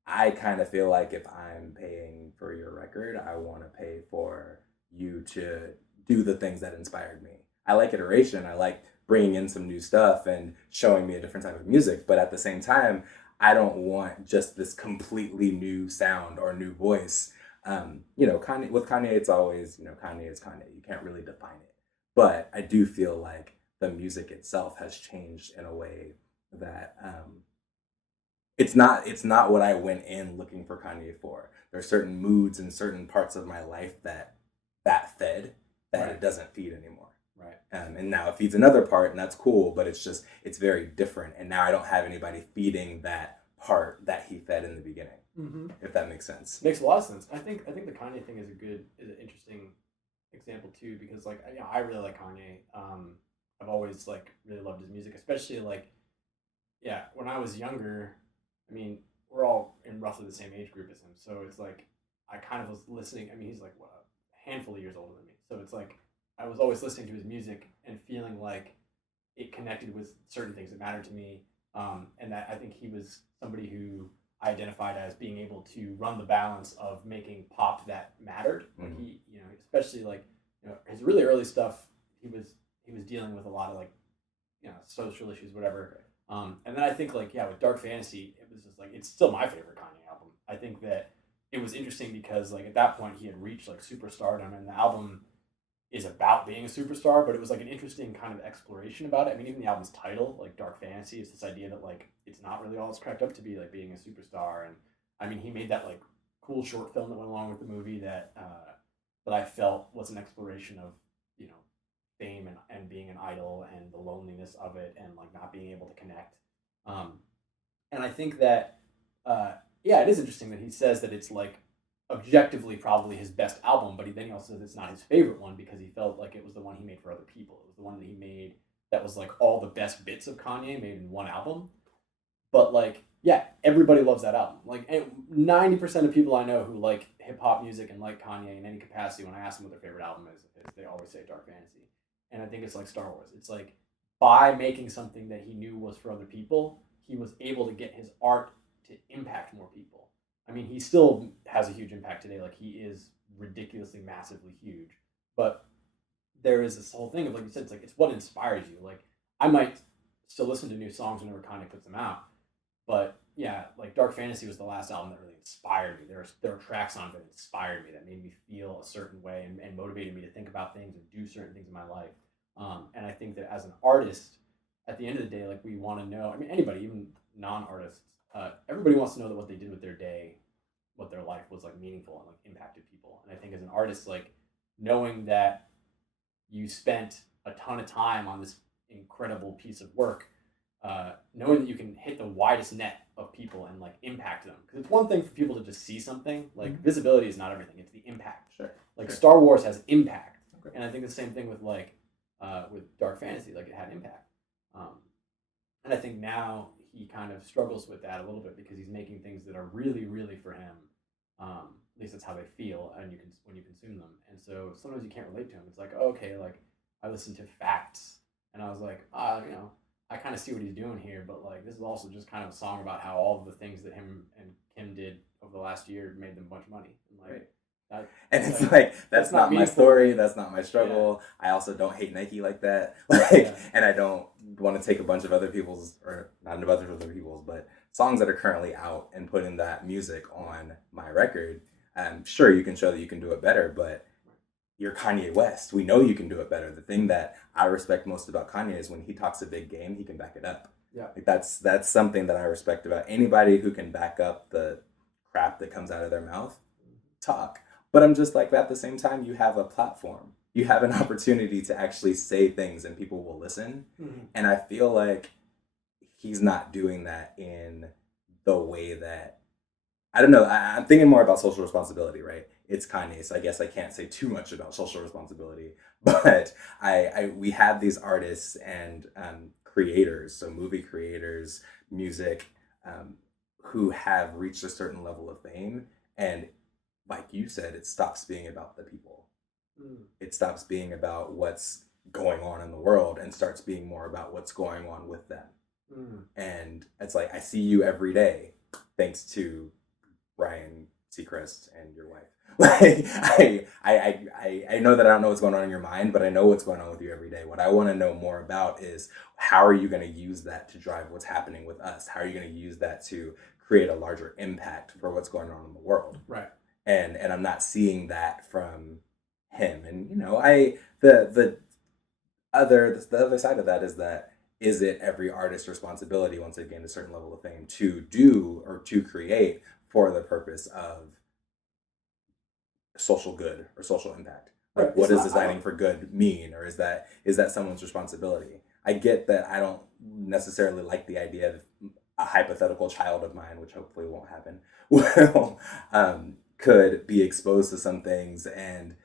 kind of feel like if I'm paying for your record, I want to pay for you to do the things that inspired me. I like iteration. I like bringing in some new stuff and showing me a different type of music. But at the same time, I don't want just this completely new sound or new voice. You know, with Kanye, it's always, you know, Kanye is Kanye. You can't really define it. But I do feel like the music itself has changed in a way that it's not what I went in looking for Kanye for. There are certain moods and certain parts of my life that fed that Right. It doesn't feed anymore. Right. And now it feeds another part, and that's cool, but it's very different. And now I don't have anybody feeding that part that he fed in the beginning. Mm-hmm. If that makes sense. Makes a lot of sense. I think the Kanye thing is an interesting example too, because like, you know, I really like Kanye. I've always like really loved his music, especially like, yeah, when I was younger. I mean, we're all in roughly the same age group as him, so it's like I kind of was listening. I mean, he's like what, a handful of years older than me, so it's like I was always listening to his music and feeling like it connected with certain things that mattered to me, and that I think he was somebody who I identified as being able to run the balance of making pop that mattered. Like he, you know, especially like, you know, his really early stuff, he was dealing with a lot of like, you know, social issues, whatever. And then I think like, yeah, with Dark Fantasy, it was just like it's still my favorite Kanye album. I think that it was interesting because like at that point he had reached like superstardom, and the album is about being a superstar, but it was like an interesting kind of exploration about it. I mean, even the album's title, like Dark Fantasy, is this idea that like it's not really all it's cracked up to be, like being a superstar. And I mean, he made that like cool short film that went along with the movie that that I felt was an exploration of, you know, fame and being an idol and the loneliness of it and like not being able to connect. Um, and I think that yeah, it is interesting that he says that it's like objectively probably his best album, but then he also says it's not his favorite one because he felt like it was the one he made for other people. It was the one that he made that was like all the best bits of Kanye made in one album. But like, yeah, everybody loves that album. Like 90% of people I know who like hip hop music and like Kanye in any capacity, when I ask them what their favorite album is they always say Dark Fantasy. And I think it's like Star Wars. It's like by making something that he knew was for other people, he was able to get his art to impact more people. I mean, he still has a huge impact today. Like he is ridiculously, massively huge. But there is this whole thing of, like you said, it's like it's what inspires you. Like I might still listen to new songs whenever Kanye puts them out, but yeah, like Dark Fantasy was the last album that really inspired me. There are tracks on it that inspired me, that made me feel a certain way and motivated me to think about things and do certain things in my life. And I think that as an artist, at the end of the day, like we want to know. I mean, anybody, even non-artists, everybody wants to know that what they did with their day, what their life was like meaningful and like impacted people. And I think as an artist, like knowing that you spent a ton of time on this incredible piece of work, knowing that you can hit the widest net of people and like impact them. Because it's one thing for people to just see something. Like visibility is not everything; it's the impact. Sure. Like sure. Star Wars has impact, Okay. and I think the same thing with like with Dark Fantasy. Like it had impact, and I think now he kind of struggles with that a little bit because he's making things that are really, really for him. At least that's how they feel, and you can when you consume them. And so sometimes you can't relate to him. It's like, oh, okay, like I listened to Facts, and I was like, you know, I kind of see what he's doing here, but like this is also just kind of a song about how all of the things that him and Kim did over the last year made them a bunch of money. And like, Right. And it's Like, like, that's that's not not my meaningful. story, that's not my struggle. I also don't hate Nike like that. And I don't want to take a bunch of other people's, or not a bunch of other people's, but songs that are currently out and putting that music on my record. Sure, you can show that you can do it better, but you're Kanye West. We know you can do it better. The thing that I respect most about Kanye is when he talks a big game, he can back it up. Yeah. Like that's something that I respect about anybody who can back up the crap that comes out of their mouth. Talk. But I'm just like, at the same time, you have a platform. You have an opportunity to actually say things and people will listen. Mm-hmm. And I feel like he's not doing that in the way that, I don't know, I'm thinking more about social responsibility, right? It's Kanye, so I guess I can't say too much about social responsibility. But we have these artists and creators, so movie creators, music, who have reached a certain level of fame. And like you said, it stops being about the people. It stops being about what's going on in the world and starts being more about what's going on with them. And it's like, I see you every day, thanks to Ryan Seacrest and your wife. Like, I know that I don't know what's going on in your mind, but I know what's going on with you every day. What I want to know more about is, how are you going to use that to drive what's happening with us? How are you going to use that to create a larger impact for what's going on in the world? Right. And I'm not seeing that from him. And the other side of that is that, is it every artist's responsibility, once they gain a certain level of fame, to do or to create for the purpose of social good or social impact? Like, what does designing for good mean? Or is that someone's responsibility? I get that I don't necessarily like the idea of a hypothetical child of mine, which hopefully won't happen, will could be exposed to some things and,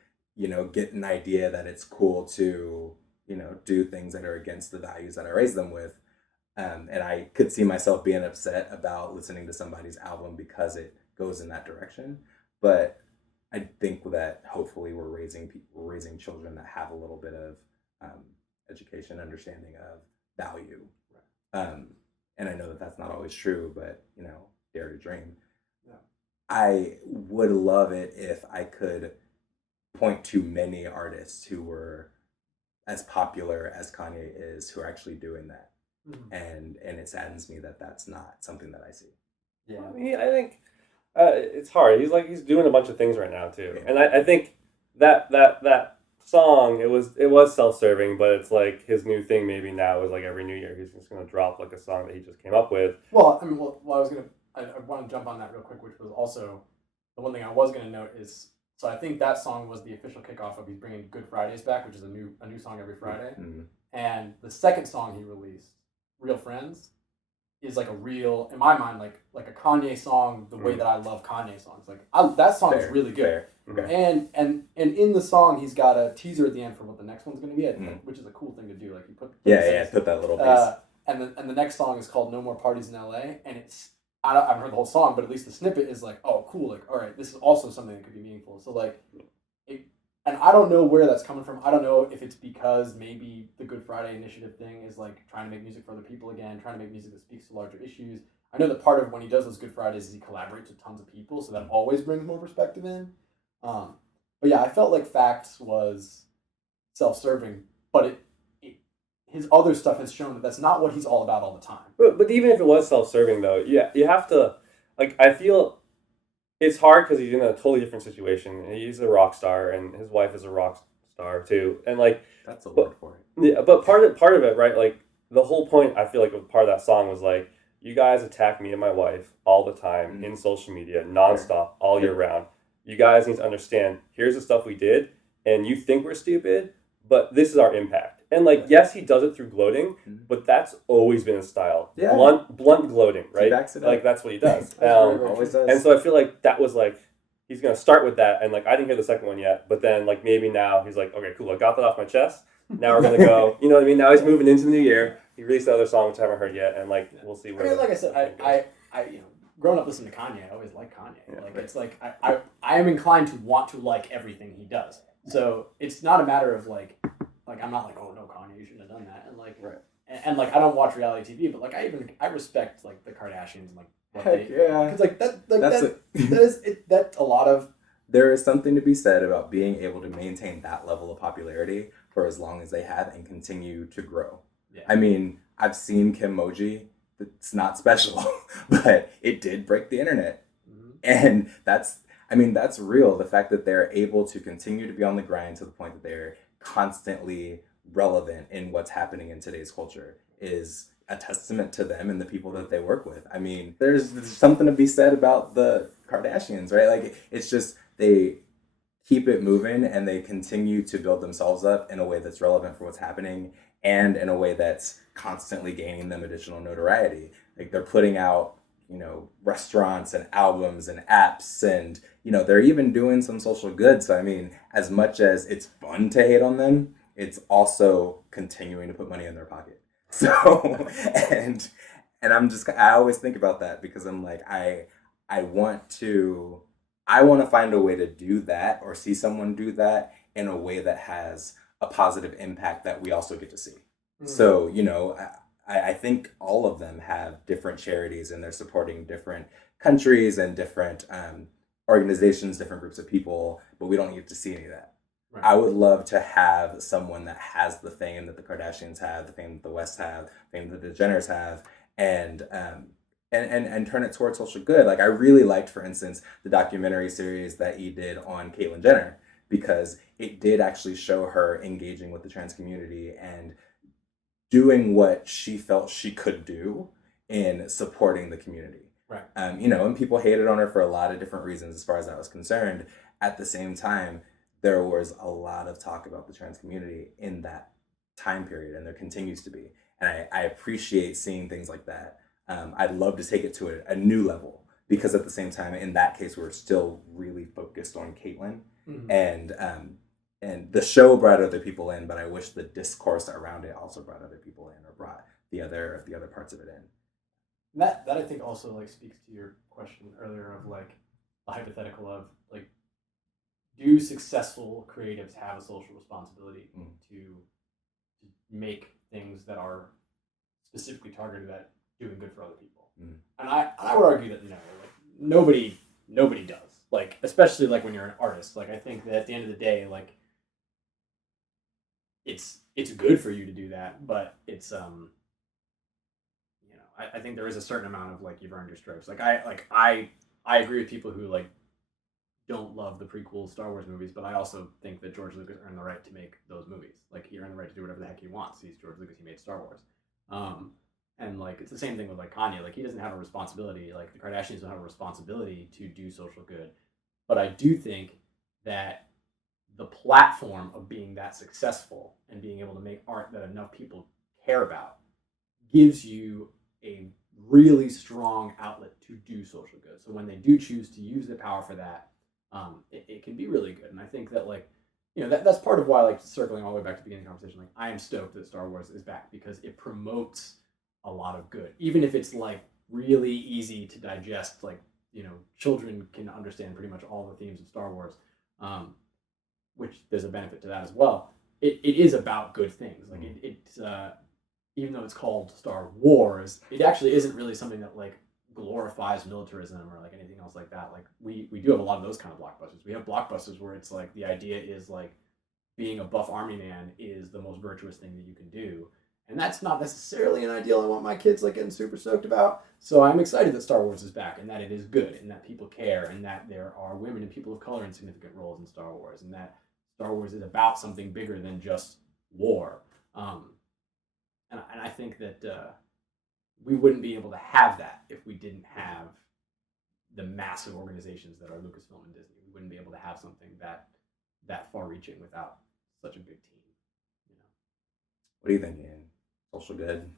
get an idea that it's cool to, do things that are against the values that I raised them with. And I could see myself being upset about listening to somebody's album because it goes in that direction. But I think that hopefully we're raising children that have a little bit of education, understanding of value. And I know that that's not always true, but, dare to dream. Yeah. I would love it if I could point to many artists who were as popular as Kanye is, who are actually doing that. And it saddens me that that's not something that I see. Yeah, I mean, I think it's hard. He's doing a bunch of things right now too, and I think that song, it was self-serving, but it's like his new thing maybe now is like every new year he's just gonna drop like a song that he just came up with. Well, I mean, I want to jump on that real quick, which was also the one thing I was gonna note is, so I think that song was the official kickoff of he's bringing Good Fridays back, which is a new song every Friday. And the second song he released, Real Friends, is like a real, in my mind, like a Kanye song, the way that I love Kanye songs. Like, that song is really good. And in the song, he's got a teaser at the end for what the next one's going to be, which is a cool thing to do. Like, you put put that little piece. And the next song is called No More Parties in LA, and it's, I haven't heard the whole song, but at least the snippet is like, oh, cool, like, all right, this is also something that could be meaningful. So like, and I don't know where that's coming from. I don't know if it's because maybe the Good Friday Initiative thing is like trying to make music for other people again, trying to make music that speaks to larger issues. I know that part of when he does those Good Fridays is he collaborates with tons of people, so that always brings more perspective in. But yeah, I felt like Facts was self-serving, but his other stuff has shown that that's not what he's all about all the time. But even if it was self-serving though, yeah, you have to, like, I feel it's hard because he's in a totally different situation. He's a rock star, and his wife is a rock star too. And like, that's a word for it. Yeah, but part of it, right? Like, the whole point, I feel like, of part of that song was like, you guys attack me and my wife all the time in social media, nonstop, all year round. You guys need to understand, here's the stuff we did, and you think we're stupid, but this is our impact. And like, yes, he does it through gloating, but that's always been his style. Yeah. Blunt gloating, right? Like, that's what he does. Always does. And so I feel like that was like, he's going to start with that. And like, I didn't hear the second one yet, but then like, maybe now he's like, okay, cool, I got that off my chest. Now we're going to go, you know what I mean? Now he's moving into the new year. He released the other song, which I haven't heard yet. And like, we'll see where. I mean, like I said, I growing up listening to Kanye, I always liked Kanye. Yeah, like, it's like, I am inclined to want to like everything he does. So it's not a matter of like I'm not like, oh no, Kanye, you shouldn't have done that, and like, and like, I don't watch reality TV, but like, I respect like the Kardashians and like what because like that's a lot of there is something to be said about being able to maintain that level of popularity for as long as they have and continue to grow. Yeah. I mean, I've seen Kimmoji. It's not special, but it did break the internet. Mm-hmm. And that's real. The fact that they're able to continue to be on the grind to the point that they're constantly relevant in what's happening in today's culture is a testament to them and the people that they work with. I mean, there's something to be said about the Kardashians, right? Like, it's just they keep it moving and they continue to build themselves up in a way that's relevant for what's happening and in a way that's constantly gaining them additional notoriety. Like, they're putting out, restaurants and albums and apps, and, they're even doing some social good. So, I mean, as much as it's fun to hate on them, it's also continuing to put money in their pocket. So, and I always think about that because I'm like, I want to find a way to do that or see someone do that in a way that has a positive impact that we also get to see. Mm-hmm. So, I think all of them have different charities and they're supporting different countries and different organizations, different groups of people, but we don't get to see any of that. Right. I would love to have someone that has the fame that the Kardashians have, the fame that the West have, the fame that the Jenners have, and turn it towards social good. Like, I really liked, for instance, the documentary series that he did on Caitlyn Jenner, because it did actually show her engaging with the trans community and doing what she felt she could do in supporting the community. Right. And people hated on her for a lot of different reasons as far as that was concerned. At the same time, there was a lot of talk about the trans community in that time period, and there continues to be. And I appreciate seeing things like that. I'd love to take it to a new level, because at the same time, in that case, we're still really focused on Caitlyn. Mm-hmm. And the show brought other people in, but I wish the discourse around it also brought other people in, or brought the other parts of it in. That I think also speaks to your question earlier of the hypothetical of do successful creatives have a social responsibility to make things that are specifically targeted at doing good for other people? And I would argue that no, nobody does. Especially when you're an artist. I think that at the end of the day, it's good for you to do that, but it's I think there is a certain amount of you've earned your stripes. I agree with people who don't love the prequel Star Wars movies, but I also think that George Lucas earned the right to make those movies. He earned the right to do whatever the heck he wants. He's George Lucas. He made Star Wars. And it's the same thing with Kanye. He doesn't have a responsibility. The Kardashians don't have a responsibility to do social good. But I do think that the platform of being that successful and being able to make art that enough people care about gives you a really strong outlet to do social good. So when they do choose to use the power for that, it can be really good. And I think that that's part of why circling all the way back to the beginning of the conversation, I am stoked that Star Wars is back, because it promotes a lot of good, even if it's really easy to digest. Children can understand pretty much all the themes of Star Wars, which there's a benefit to that as well. It is about good things. It's even though it's called Star Wars, it actually isn't really something that glorifies militarism or anything else like that. We do have a lot of those kind of blockbusters. We have blockbusters where it's the idea is being a buff army man is the most virtuous thing that you can do. And that's not necessarily an ideal I want my kids getting super stoked about. So I'm excited that Star Wars is back, and that it is good, and that people care, and that there are women and people of color in significant roles in Star Wars, and that Star Wars is about something bigger than just war. And I think that we wouldn't be able to have that if we didn't have the massive organizations that are Lucasfilm and Disney. We wouldn't be able to have something that far-reaching without such a big team. What do you think, Ian? Social good,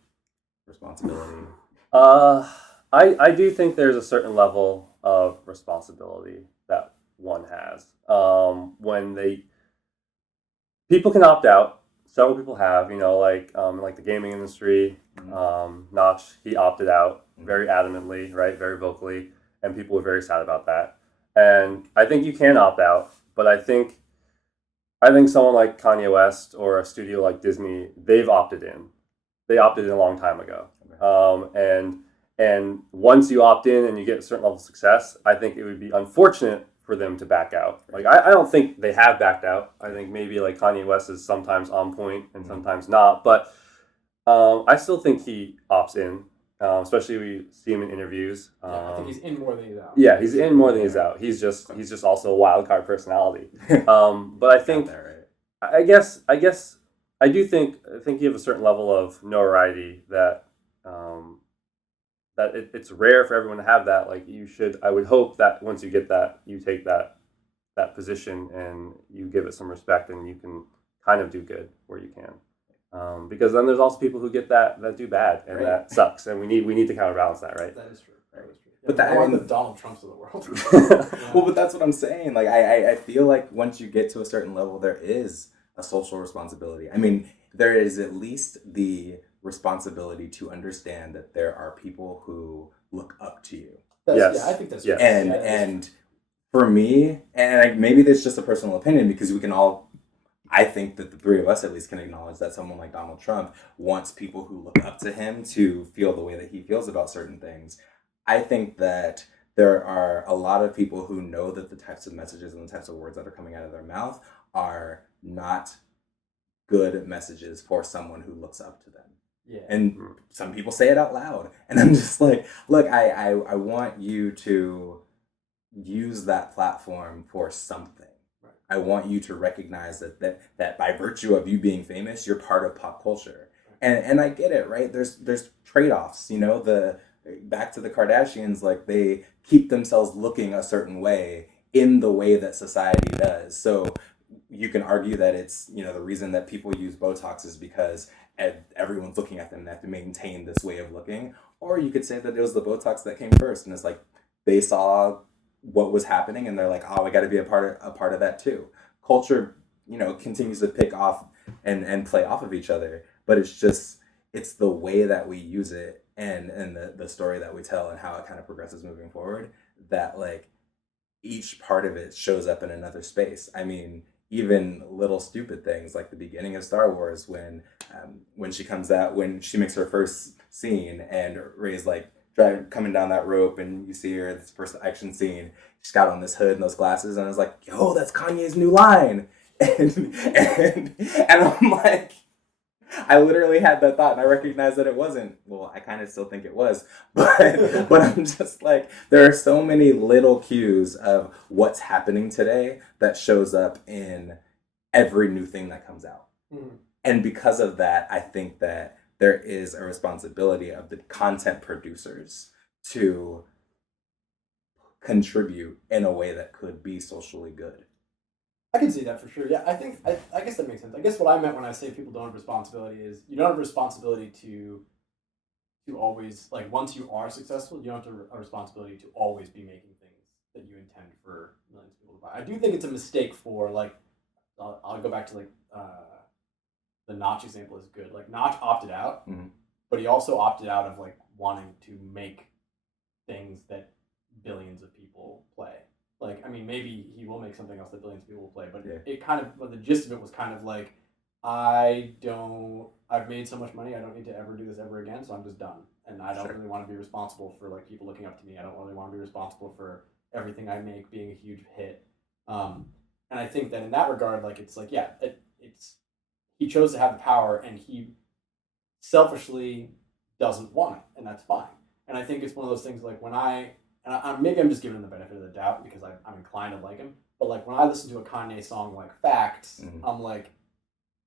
responsibility? I do think there's a certain level of responsibility that one has. People can opt out. Several people have, in the gaming industry. Notch, he opted out very adamantly, right, very vocally, and people were very sad about that. And I think you can opt out, but I think someone like Kanye West or a studio like Disney, they've opted in. They opted in a long time ago. And once you opt in and you get a certain level of success, I think it would be unfortunate for them to back out. Like I don't think they have backed out. I think maybe like Kanye West is sometimes on point and sometimes not, but I still think he opts in, especially we see him in interviews. I think he's in more than he's out. Yeah, he's in more than he's out. He's just also a wild card personality. But I think I guess I think you have a certain level of notoriety that that it's rare for everyone to have that. Like I would hope that once you get that, you take that position and you give it some respect, and you can kind of do good where you can. Because then there's also people who get that do bad, and that sucks, and we need to counterbalance that, right? That is true. That is true. Yeah, But that, I mean, the Donald Trumps of the world. Well, but that's what I'm saying. Like I feel like once you get to a certain level, there is a social responsibility. I mean, there is at least the responsibility to understand that there are people who look up to you. Yeah, I think that's true. And for me, and maybe that's just a personal opinion, because we can all, I think that the three of us at least can acknowledge that someone like Donald Trump wants people who look up to him to feel the way that he feels about certain things. I think that there are a lot of people who know that the types of messages and the types of words that are coming out of their mouth are not good messages for someone who looks up to them. Yeah. And some people say it out loud. And I'm just like, look, I want you to use that platform for something. Right. I want you to recognize that by virtue of you being famous, you're part of pop culture. Right. And I get it, right? There's trade-offs, back to the Kardashians, like they keep themselves looking a certain way in the way that society does. So you can argue that it's, the reason that people use Botox is because everyone's looking at them and they have to maintain this way of looking. Or you could say that it was the Botox that came first, and it's like they saw what was happening and they're like, oh, we got to be a part of that too. Culture, continues to pick off and play off of each other, but it's the way that we use it and the story that we tell and how it kind of progresses moving forward, that like each part of it shows up in another space. I mean, even little stupid things like the beginning of Star Wars, when she comes out, when she makes her first scene and Rey's like coming down that rope and you see her, this first action scene, she's got on this hood and those glasses, and I was like, yo, that's Kanye's new line. And I'm like, I literally had that thought and I recognized that it wasn't. Well, I kind of still think it was, but I'm just like, there are so many little cues of what's happening today that shows up in every new thing that comes out. Mm-hmm. And because of that, I think that there is a responsibility of the content producers to contribute in a way that could be socially good. I can see that for sure. Yeah, I guess that makes sense. I guess what I meant when I say people don't have responsibility is you don't have responsibility to always, like, once you are successful, you don't have a responsibility to always be making things that you intend for millions of people to buy. I do think it's a mistake for, like, I'll go back to, like, the Notch example is good. Like, Notch opted out, mm-hmm. but he also opted out of, like, wanting to make things that billions of people play. Like, I mean, maybe he will make something else that billions of people will play, but it kind of, but the gist of it was kind of like, I've made so much money, I don't need to ever do this ever again, so I'm just done. And I don't really want to be responsible for, like, people looking up to me. I don't really want to be responsible for everything I make being a huge hit. And I think that in that regard, like, it's like, yeah, he chose to have the power, and he selfishly doesn't want it, and that's fine. And I think it's one of those things, like, when maybe I'm just giving him the benefit of the doubt because I'm inclined to like him. But, like, when I listen to a Kanye song like Facts, mm-hmm. I'm like,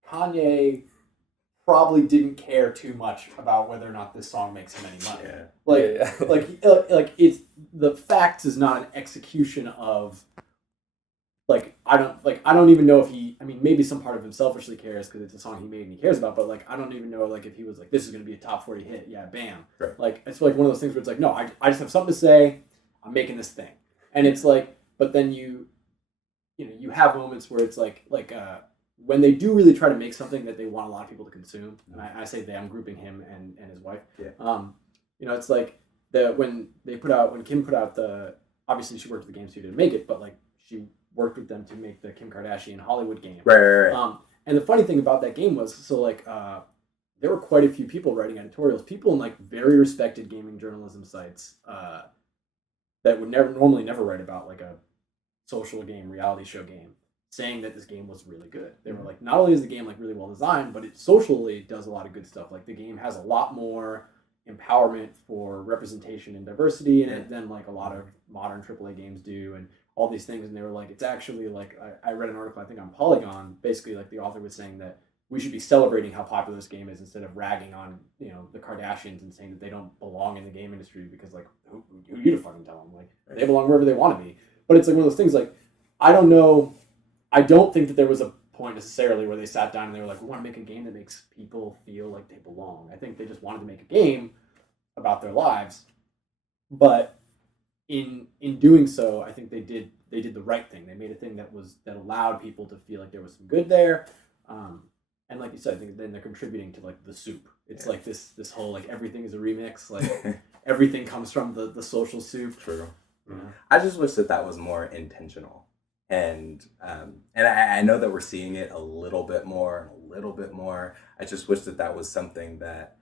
Kanye probably didn't care too much about whether or not this song makes him any money. Yeah. Like it's the Facts is not an execution of, like, I don't even know if maybe some part of him selfishly cares because it's a song he made and he cares about, but, like, I don't even know, like, if he was like, this is going to be a top 40 hit. Yeah, bam. Right. Like, it's like one of those things where it's like, no, I just have something to say. I'm making this thing. And it's like, but then you have moments where it's like when they do really try to make something that they want a lot of people to consume, and I say they, I'm grouping him and his wife. Yeah. It's like when Kim put out obviously she worked at the game studio to make it, but, like, she worked with them to make the Kim Kardashian Hollywood game. Right. And the funny thing about that game was, so, like, there were quite a few people writing editorials, people in, like, very respected gaming journalism sites that would never write about, like, a social game, reality show game, saying that this game was really good. They were like, not only is the game like really well designed, but it socially does a lot of good stuff. Like the game has a lot more empowerment for representation and diversity in it than like a lot of modern AAA games do, and all these things. And they were like, it's actually like, I read an article, I think on Polygon, basically like the author was saying that we should be celebrating how popular this game is instead of ragging on, you know, the Kardashians and saying that they don't belong in the game industry, because like, who you to fucking tell them? Like, they belong wherever they want to be. But it's like one of those things, like, I don't know, I don't think that there was a point necessarily where they sat down and they were like, we want to make a game that makes people feel like they belong. I think they just wanted to make a game about their lives, but in doing so, I think they did the right thing. They made a thing that allowed people to feel like there was some good there, and like you said, I think then they're contributing to like the soup. It's like this whole like everything is a remix, like everything comes from the social soup. True. You know? I just wish that was more intentional, and I know that we're seeing it a little bit more. I just wish that was something that.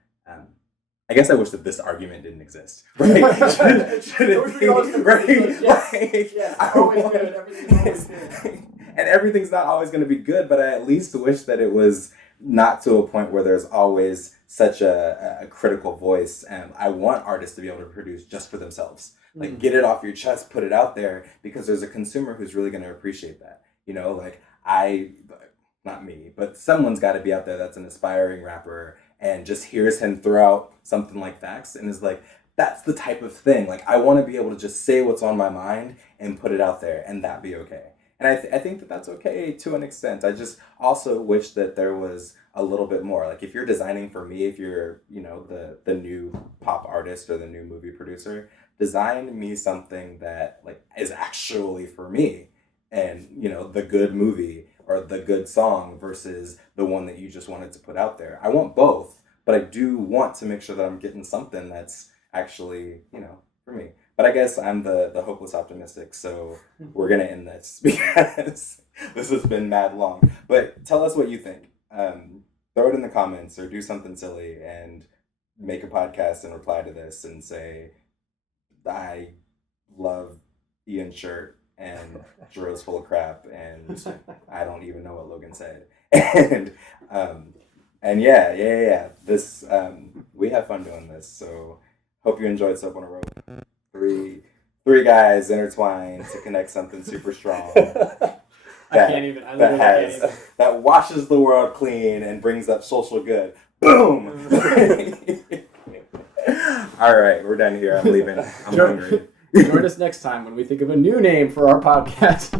I guess I wish that this argument didn't exist. Right? should it be? Right? Yes, always good. Everything's always good. And everything's not always going to be good, but I at least wish that it was not to a point where there's always such a critical voice. And I want artists to be able to produce just for themselves. Like, get it off your chest, put it out there, because there's a consumer who's really going to appreciate that. You know, like not me, but someone's got to be out there that's an aspiring rapper and just hears him throw out something like Facts and is like, that's the type of thing. Like, I want to be able to just say what's on my mind and put it out there and that be okay. And I think that that's okay to an extent. I just also wish that there was a little bit more. Like, if you're designing for me, if you're, you know, the new pop artist or the new movie producer, design me something that like is actually for me, and, you know, the good movie or the good song versus the one that you just wanted to put out there. I want both, but I do want to make sure that I'm getting something that's actually, you know, for me. But I guess I'm the hopeless optimistic, so we're going to end this because this has been mad long. But tell us what you think. Throw it in the comments or do something silly and make a podcast and reply to this and say, I love Ian's shirt and Jero's full of crap and I don't even know what Logan said. And yeah. This we have fun doing this, so hope you enjoyed Soap on a Rope. Three guys intertwined to connect something super strong. That washes the world clean and brings up social good. Boom! All right, we're done here. I'm leaving. I'm hungry. Join us next time when we think of a new name for our podcast.